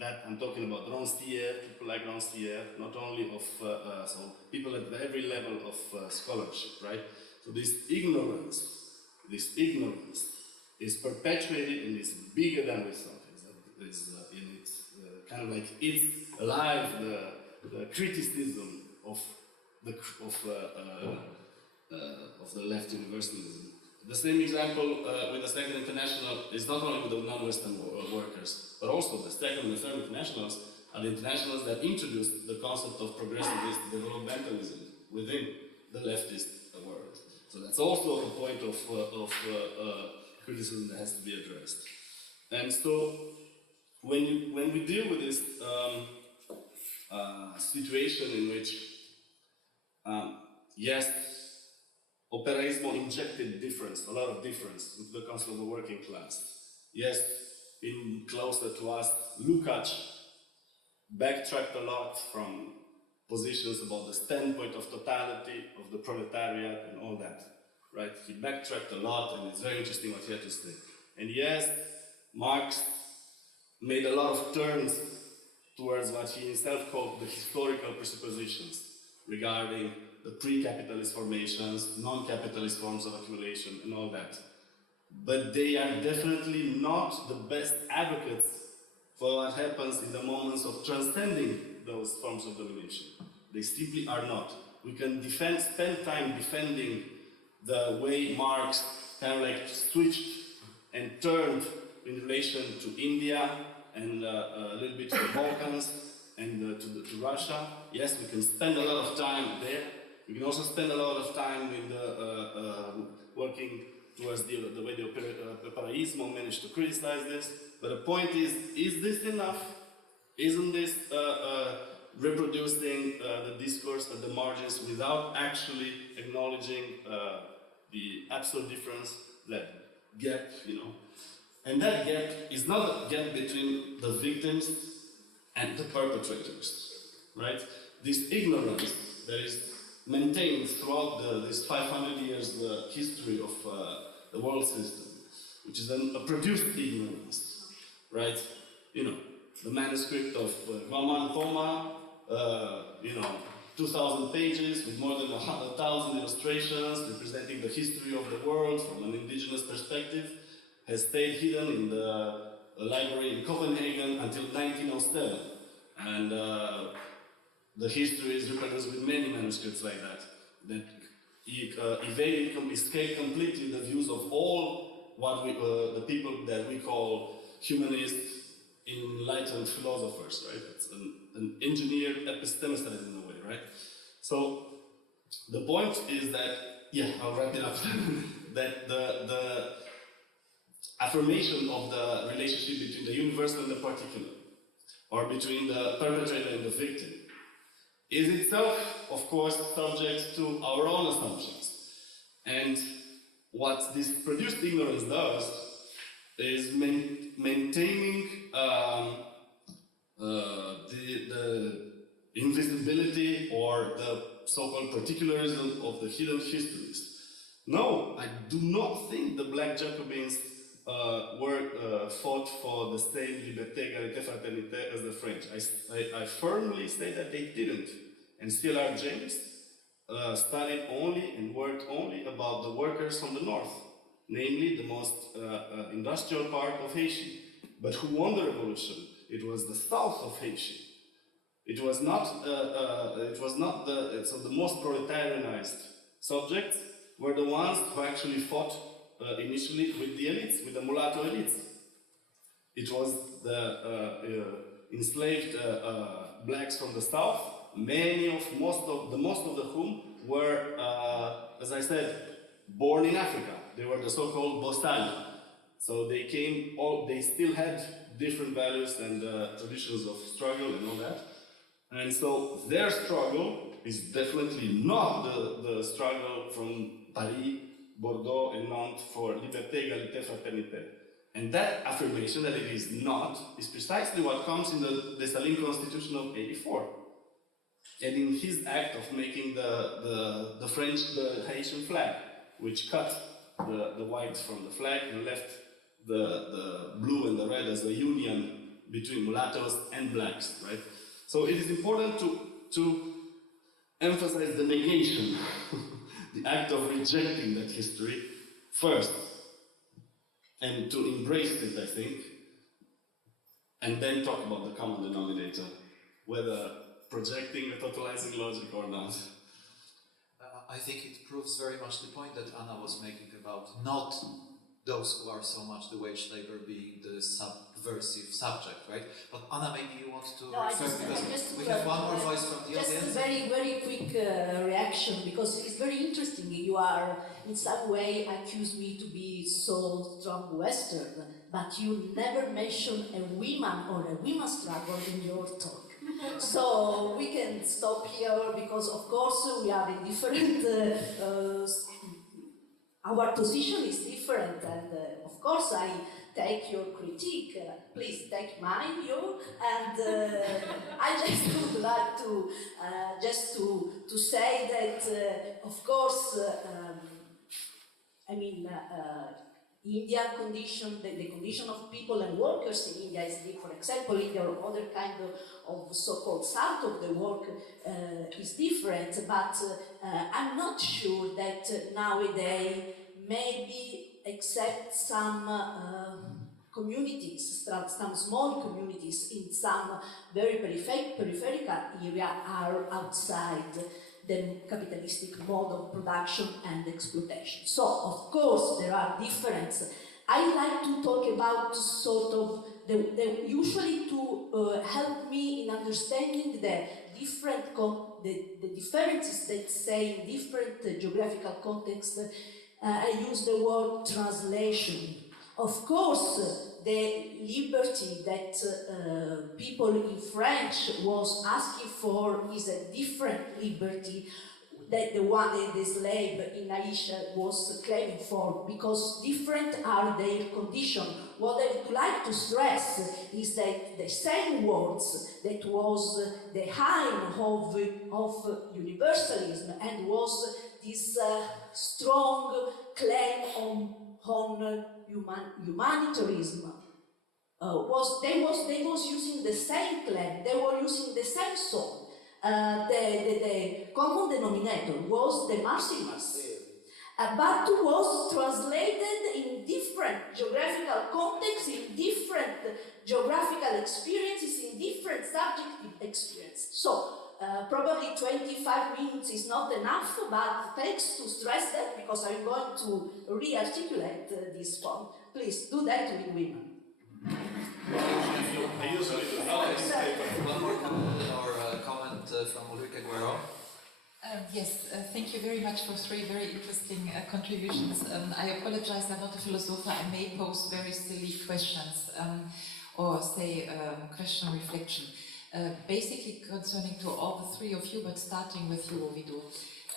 that I'm talking about Rancière, people like Rancière, not only of, so people at every level of scholarship, right? So this ignorance is perpetuated and is bigger than we thought. It's kind of like it's alive, the criticism of the left universalism. The same example with the Second International is not only with the non-Western workers, but also the Second and the Third Internationals are the internationals that introduced the concept of progressivist developmentalism within the leftist world. So that's also a point of criticism that has to be addressed. And so when we deal with this situation in which, yes, operaismo injected difference, a lot of difference into the concept of the working class. Yes, in closer to us, Lukács backtracked a lot from positions about the standpoint of totality, of the proletariat and all that, right? He backtracked a lot, and it's very interesting what he had to say. And yes, Marx made a lot of turns towards what he himself called the historical presuppositions regarding the pre-capitalist formations, non-capitalist forms of accumulation, and all that. But they are definitely not the best advocates for what happens in the moments of transcending those forms of domination. They simply are not. We can spend time defending the way Marx kind of like switched and turned in relation to India and a little bit to the Balkans and to Russia. Yes, we can spend a lot of time there. We can also spend a lot of time in working towards the way the popularism managed to criticize this. But the point is this enough? Isn't this reproducing the discourse at the margins without actually acknowledging the absolute difference, that gap, you know? And that gap is not a gap between the victims and the perpetrators, right? This ignorance that is maintained throughout this 500 years history of the world system, which is a produced ignorance, right? You know, the manuscript of Guaman Thoma, 2,000 pages with more than 100,000 illustrations representing the history of the world from an indigenous perspective, has stayed hidden in the library in Copenhagen until 1907. And the history is reproduced with many manuscripts like that escape completely the views of all what the people that we call humanists, enlightened philosophers, right? It's an engineered epistemicide in a way, right? So the point is that, yeah, I'll wrap it up, that the affirmation of the relationship between the universal and the particular, or between the perpetrator and the victim, is itself, of course, subject to our own assumptions. And what this produced ignorance does is maintaining the invisibility or the so-called particularism of the hidden histories. No, I do not think the Black Jacobins fought for the same liberté, égalité, fraternité as the French. I firmly say that they didn't. And C.L.R. James studied only and worked only about the workers from the north, namely the most industrial part of Haiti. But who won the revolution? It was the south of Haiti. It was not the most proletarianized subjects were the ones who actually fought initially with the elites, with the mulatto elites. It was the enslaved blacks from the south, most of whom were, as I said, born in Africa. They were the so-called Bostani. So they still had different values and traditions of struggle and all that. And so their struggle is definitely not the struggle from Paris, Bordeaux, and Nantes for liberté, égalité, fraternité. And that affirmation that it is not is precisely what comes in the Dessalines Constitution of '84. And in his act of making the Haitian flag, which cut the white from the flag and left the blue and the red as a union between mulattoes and blacks, right? So it is important to emphasize the negation, the act of rejecting that history first, and to embrace it, I think, and then talk about the common denominator, whether projecting a totalizing logic or not. I think it proves very much the point that Anna was making about not those who are so much the wage labor being the subversive subject, right? But Anna, maybe you want to because we have one more voice from the audience. Just a very, very quick reaction, because it's very interesting. You are, in some way, accuse me to be so strong Western, but you never mention a woman or a women's struggle in your talk. So we can stop here, because of course we are in different, our position is different, and of course I take your critique, please take mine, and I just would like to, to say that of course, Indian condition, the condition of people and workers in India is different. For example, India or other kind of so-called south of the work is different, but I'm not sure that nowadays, maybe except some communities, some small communities in some very peripheral area are outside the capitalistic mode of production and exploitation. So, of course, there are differences, I like to talk about sort of, usually to help me in understanding the different the differences that say in different geographical contexts. I use the word translation. Of course, the liberty that people in French was asking for is a different liberty that the one that the slave in Aisha was claiming for, because different are their conditions. What I would like to stress is that the same words that was the aim of universalism and was this strong claim on humanitarianism, they was using the same claim, they were using the same song. The common denominator was the Marxists, but was translated in different geographical contexts, in different geographical experiences, in different subjective experiences. So probably 25 minutes is not enough, but thanks to stress that, because I'm going to re-articulate this point. Please do that with women. I usually do not. One more comment from Ulrike Guerrero. Yes, thank you very much for three very interesting contributions. I apologize, I'm not a philosopher. I may pose very silly questions or say question reflection. Basically concerning to all the three of you, but starting with you, Ovidio.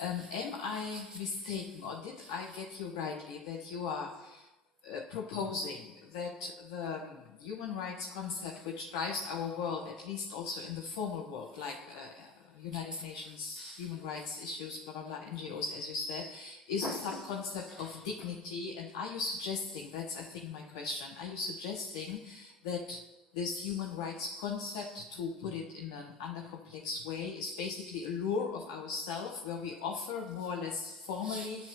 Am I mistaken, or did I get you rightly, that you are proposing that the human rights concept which drives our world, at least also in the formal world, like United Nations, human rights issues, blah, blah, blah, NGOs, as you said, is a sub-concept of dignity? And are you suggesting, that's I think my question, are you suggesting that this human rights concept, to put it in an under-complex way, is basically a lure of ourselves, where we offer more or less formally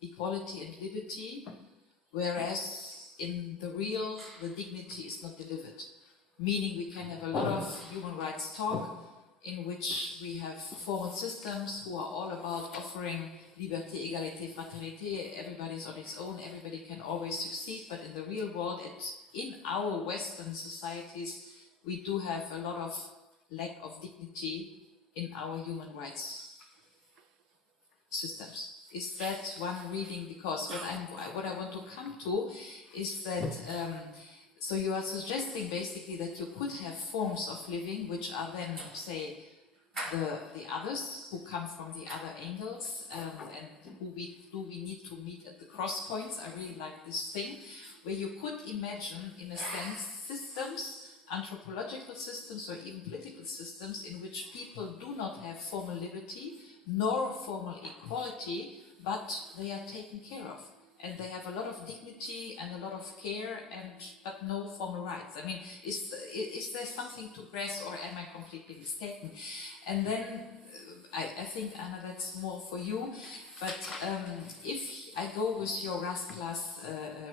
equality and liberty, whereas in the real, the dignity is not delivered? Meaning we can have a lot of human rights talk, in which we have formal systems who are all about offering liberté, égalité, fraternité, everybody's on its own, everybody can always succeed, but in the real world, in our Western societies, we do have a lot of lack of dignity in our human rights systems. Is that one reading? Because what I want to come to is that so you are suggesting basically that you could have forms of living which are then, say, the others who come from the other angles, and who we need to meet at the cross points. I really like this thing, where you could imagine, in a sense, systems, anthropological systems or even political systems, in which people do not have formal liberty nor formal equality, but they are taken care of. And they have a lot of dignity and a lot of care, but no formal rights. I mean, is there something to grasp, or am I completely mistaken? And then, I think, Anna, that's more for you, but if I go with your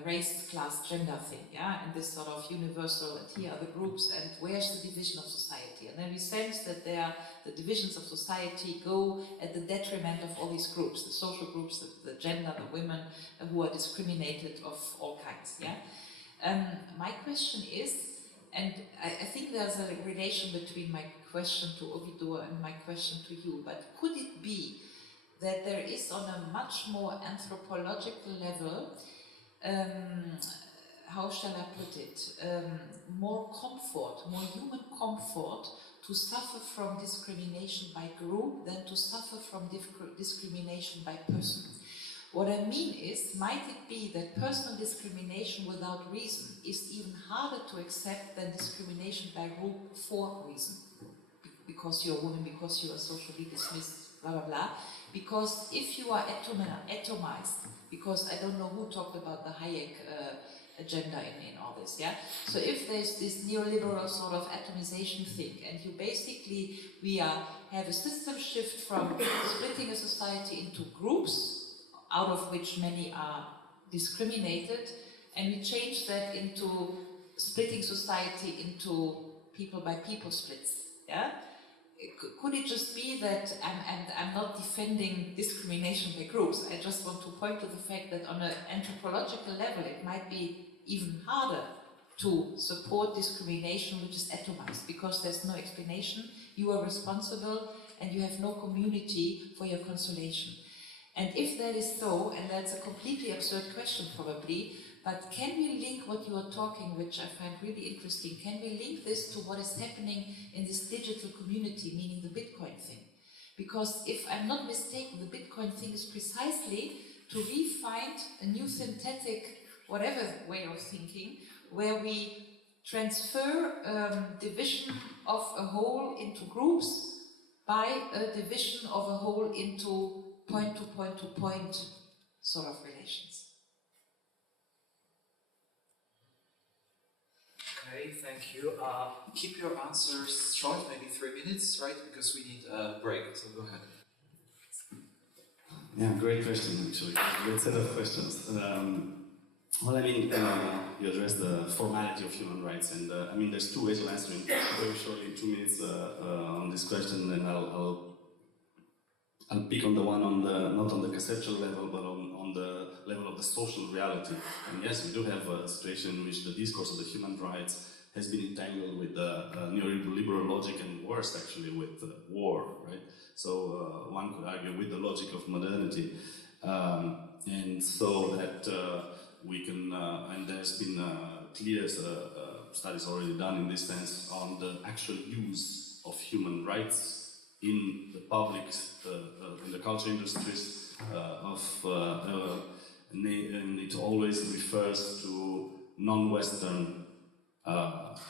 race, class, gender thing, yeah, and this sort of universal, and here are the groups, and where's the division of society? And then we sense that the divisions of society go at the detriment of all these groups, the social groups, the gender, the women, who are discriminated of all kinds, yeah? My question is, and I think there's a relation between my question to Ovidio and my question to you, but could it be that there is, on a much more anthropological level, how shall I put it, more comfort, more human comfort to suffer from discrimination by group than to suffer from discrimination by person? What I mean is, might it be that personal discrimination without reason is even harder to accept than discrimination by group for reason? Because you're a woman, because you are socially dismissed, blah, blah, blah. Because if you are atomized, because I don't know who talked about the Hayek agenda in all this, yeah? So if there's this neoliberal sort of atomization thing, and you basically, have a system shift from splitting a society into groups, out of which many are discriminated, and we change that into splitting society into people by people splits, yeah? could it just be that I'm not defending discrimination by groups? I just want to point to the fact that on an anthropological level, it might be even harder to support discrimination which is atomized, because there's no explanation, you are responsible, and you have no community for your consolation. And if that is so, and that's a completely absurd question probably, but can we link what you are talking, which I find really interesting, can we link this to what is happening in this digital community, meaning the Bitcoin thing? Because if I'm not mistaken, the Bitcoin thing is precisely to re-find a new synthetic, whatever way of thinking, where we transfer division of a whole into groups by a division of a whole into point-to-point-to-point sort of relations. Okay, thank you. Keep your answers short, maybe 3 minutes, right? Because we need a break, so go ahead. Yeah, great question actually. Great set of questions. Well, I mean, you addressed the formality of human rights, and I mean, there's two ways of answering very shortly, 2 minutes on this question, and I'll pick on the one on the not on the conceptual level, but on the level of the social reality. And yes, we do have a situation in which the discourse of the human rights has been entangled with the neoliberal logic, and worse actually with war, right? So one could argue with the logic of modernity, and so that we can, and there's been clear studies already done in this sense on the actual use of human rights in the public, in the culture industries and it always refers to non-Western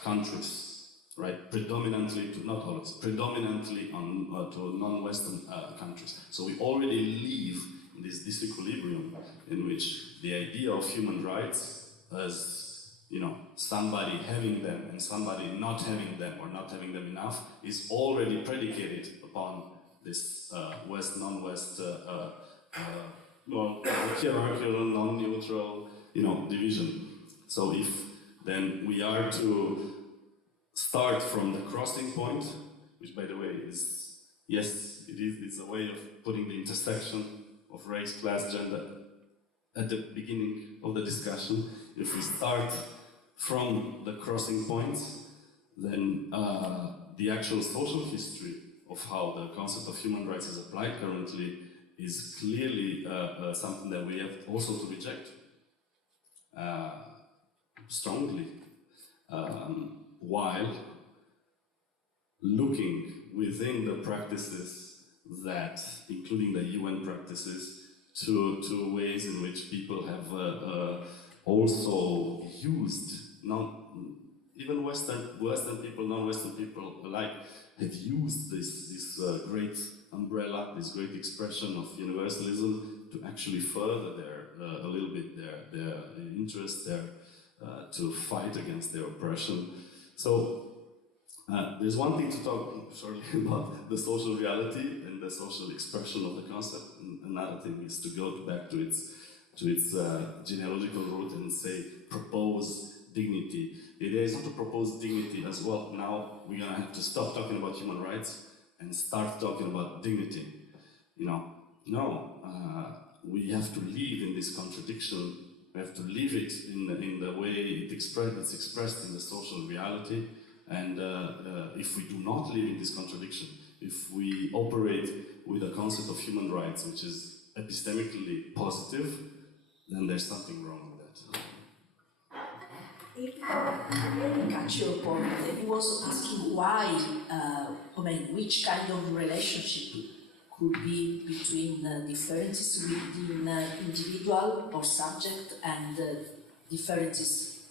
countries, right? Predominantly to, not always, predominantly on to non-Western countries. So we already live in this disequilibrium in which the idea of human rights as, you know, somebody having them and somebody not having them or not having them enough is already predicated upon this West, non-West, hierarchical, non-neutral, you know, division. So if then we are to start from the crossing point, which by the way is, yes, it's a way of putting the intersection of race, class, gender at the beginning of the discussion. If we start from the crossing points, then the actual social history of how the concept of human rights is applied currently is clearly something that we have also to reject strongly, while looking within the practices that, including the UN practices, to ways in which people have also used, even Western people, non-Western people alike, have used this great umbrella, this great expression of universalism to actually further a little bit their interest, to fight against their oppression. So there's one thing to talk shortly about the social reality and the social expression of the concept. And another thing is to go back to its genealogical root and say propose dignity. The idea is not to propose dignity as well. Now we're gonna have to stop talking about human rights and start talking about dignity. You know, no, we have to live in this contradiction. We have to live it in the way it's expressed in the social reality. And if we do not live in this contradiction, if we operate with a concept of human rights which is epistemically positive, then there's something wrong with that. If I really catch your point, he was asking why, which kind of relationship could be between differences within individual or subject and differences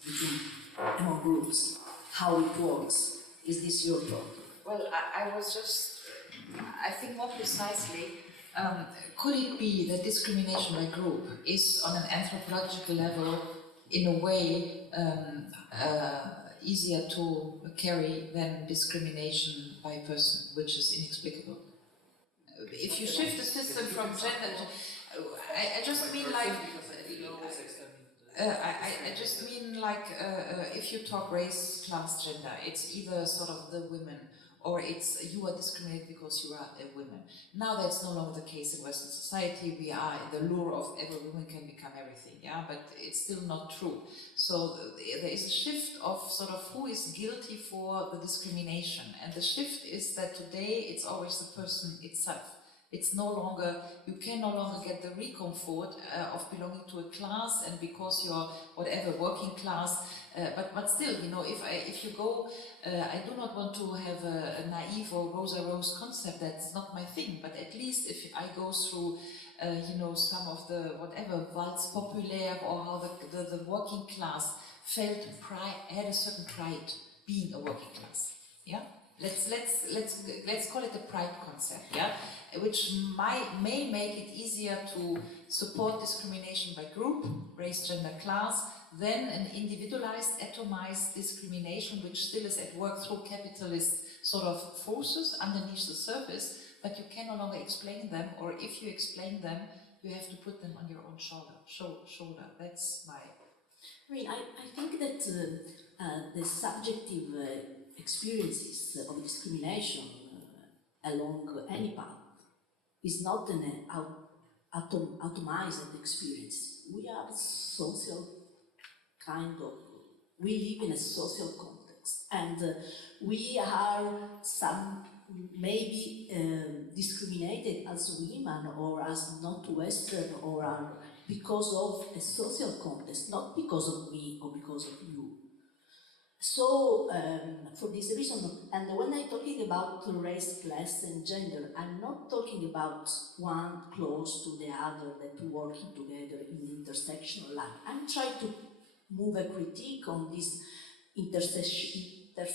among groups, how it works. Is this your thought? Well, I think more precisely, could it be that discrimination by group is on an anthropological level in a way easier to carry than discrimination by person, which is inexplicable? If you shift the system from gender to, I just mean like, I just mean like, if you talk race, class, gender, it's either sort of the women or it's you are discriminated because you are a woman. Now that's no longer the case in Western society. We are in the lure of every woman can become everything, yeah, but it's still not true. So there is a shift of sort of who is guilty for the discrimination, and the shift is that today it's always the person itself. It's no longer, you can no longer get the recomfort of belonging to a class, and because you're whatever working class, but still, you know, if you go, I do not want to have a naive or Rosa Rose concept. That's not my thing. But at least if I go through, you know, some of the whatever Valse populaire, or how the working class felt pride, had a certain pride being a working class. Yeah. Let's call it a pride concept, yeah, which may make it easier to support discrimination by group, race, gender, class, than an individualized, atomized discrimination, which still is at work through capitalist sort of forces underneath the surface, but you can no longer explain them, or if you explain them, you have to put them on your own shoulder. That's my... I mean, I think that the subjective experiences of discrimination along any path is not an atomized experience. We are social kind of, we live in a social context, and we are some maybe discriminated as women or as not Western, or are because of a social context, not because of me or because of you. So, for this reason, and when I'm talking about race, class, and gender, I'm not talking about one close to the other that working together in the intersectional line. I'm trying to move a critique on this intersectionality that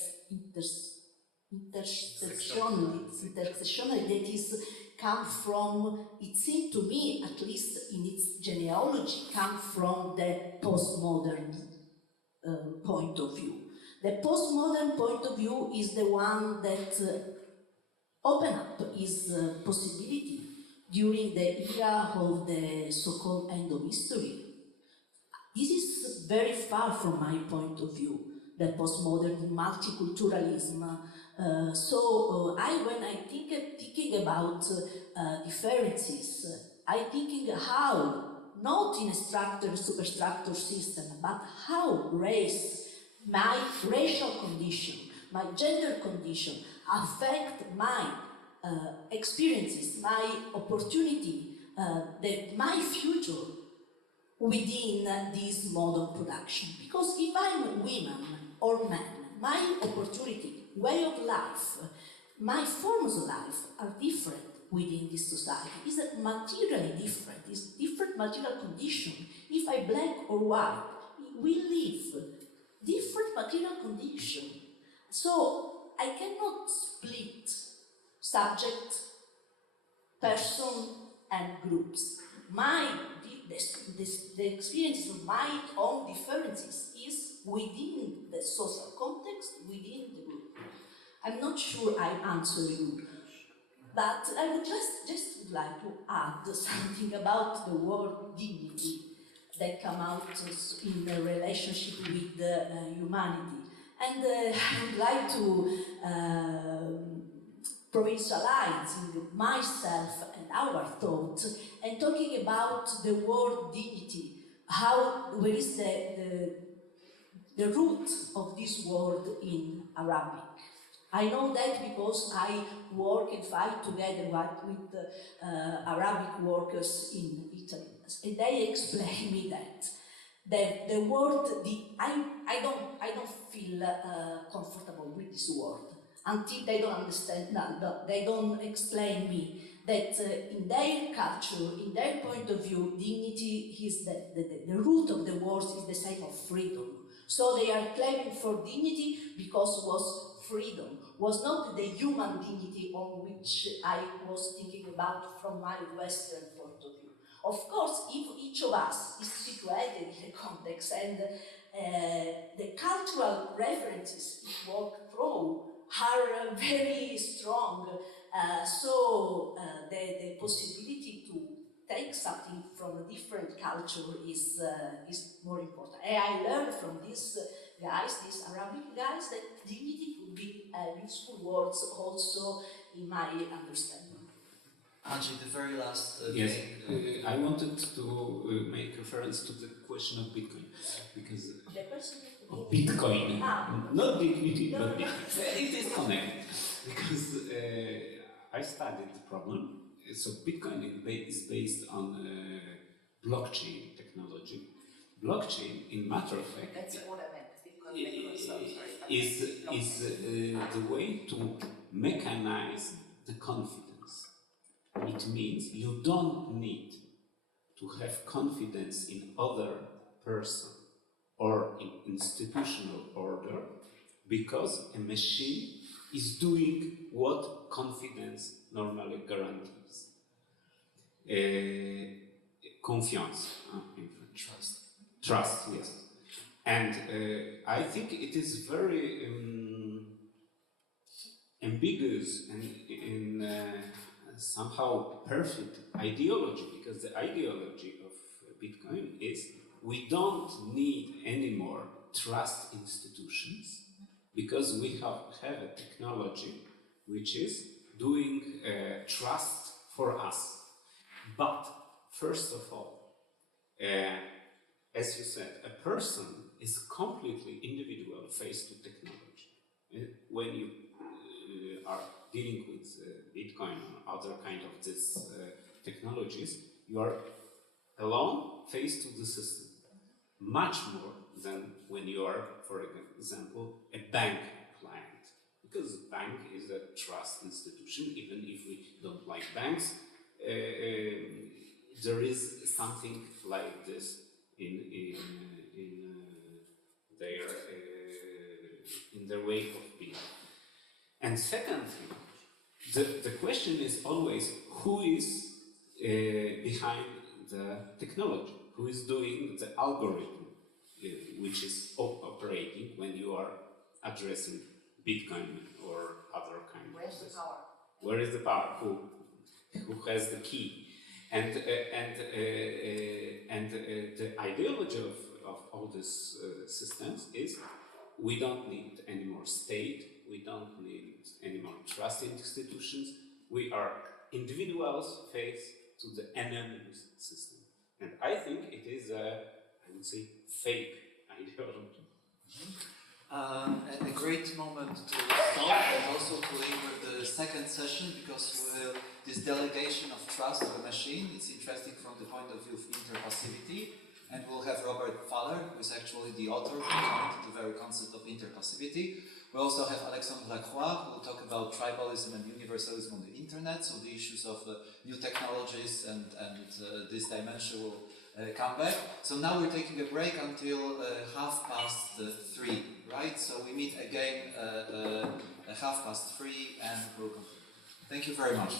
is come from, it seems to me, at least in its genealogy, come from the postmodern point of view. The postmodern point of view is the one that opened up its possibility during the era of the so-called end of history. This is very far from my point of view, the postmodern multiculturalism. When I thinking about differences, I thinking how, not in a structured, superstructured system, but how race, my racial condition, my gender condition affect my experiences, my opportunity, my future within this mode of production. Because if I'm women or man, my opportunity, way of life, my forms of life are different within this society. It's materially different, it's different material condition. If I'm black or white, we live different material condition. So I cannot split subject, person, and groups. The experience of my own differences is within the social context, within the group. I'm not sure I answer you, but I would just like to add something about the word dignity that come out in the relationship with humanity. And I would like to provincializing myself and our thought, and talking about the word dignity, where is the root of this word in Arabic. I know that because I work and fight together with Arabic workers in Italy, and they explain me that the word, I don't feel comfortable with this word until they don't understand, they don't explain me that in their culture, in their point of view, dignity is the root of the word is the same of freedom. So they are claiming for dignity because it was freedom, was not the human dignity on which I was thinking about from my Western point of view. Of course, if each of us is situated in a context and the cultural references we walk through are very strong, the possibility to take something from a different culture is more important. And I learned from this guys, these Arabic guys, that dignity would be a useful word also in my understanding. Andrzej, the very last Yes, thing. I wanted to make reference to the question of Bitcoin, because The question of Bitcoin, not dignity, No, but no. it is connected, because I studied the problem. So Bitcoin is based on blockchain technology. Blockchain, in matter of fact, That's what I meant. Bitcoin, sorry. is the way to mechanize the confidence. It means you don't need to have confidence in other person or in institutional order, because a machine is doing what confidence normally guarantees. Confiance, in French. Trust, yes. And I think it is very ambiguous and in somehow perfect ideology, because the ideology of Bitcoin is we don't need anymore trust institutions, because we have a technology which is doing trust for us. But first of all, as you said, a person is completely individual faced to technology. When you are dealing with Bitcoin or other kind of these technologies, you are alone faced to the system. Much more than when you are, for example, a bank client. Because bank is a trust institution, even if we don't like banks, there is something like this in their way of being. And secondly, the question is always who is behind the technology, who is doing the algorithm which is operating when you are addressing Bitcoin or other kind of. Where's the power? Where is the power? Who has the key? And the ideology of all these systems is we don't need any more state, we don't need any more trust in institutions, we are individuals faced to the anonymous system. And I think it is I would say, fake ideology. A great moment to stop and also to leave with the second session, because this delegation of trust to a machine, it's interesting from the point of view of interpassivity, and we'll have Robert Faller, who is actually the author behind the very concept of interpassivity. We also have Alexandre Lacroix, who will talk about tribalism and universalism on the internet, so the issues of new technologies and this dimension will come back. So now we're taking a break until 3:30, right? So we meet again at 3:30 and we'll continue. Thank you very much.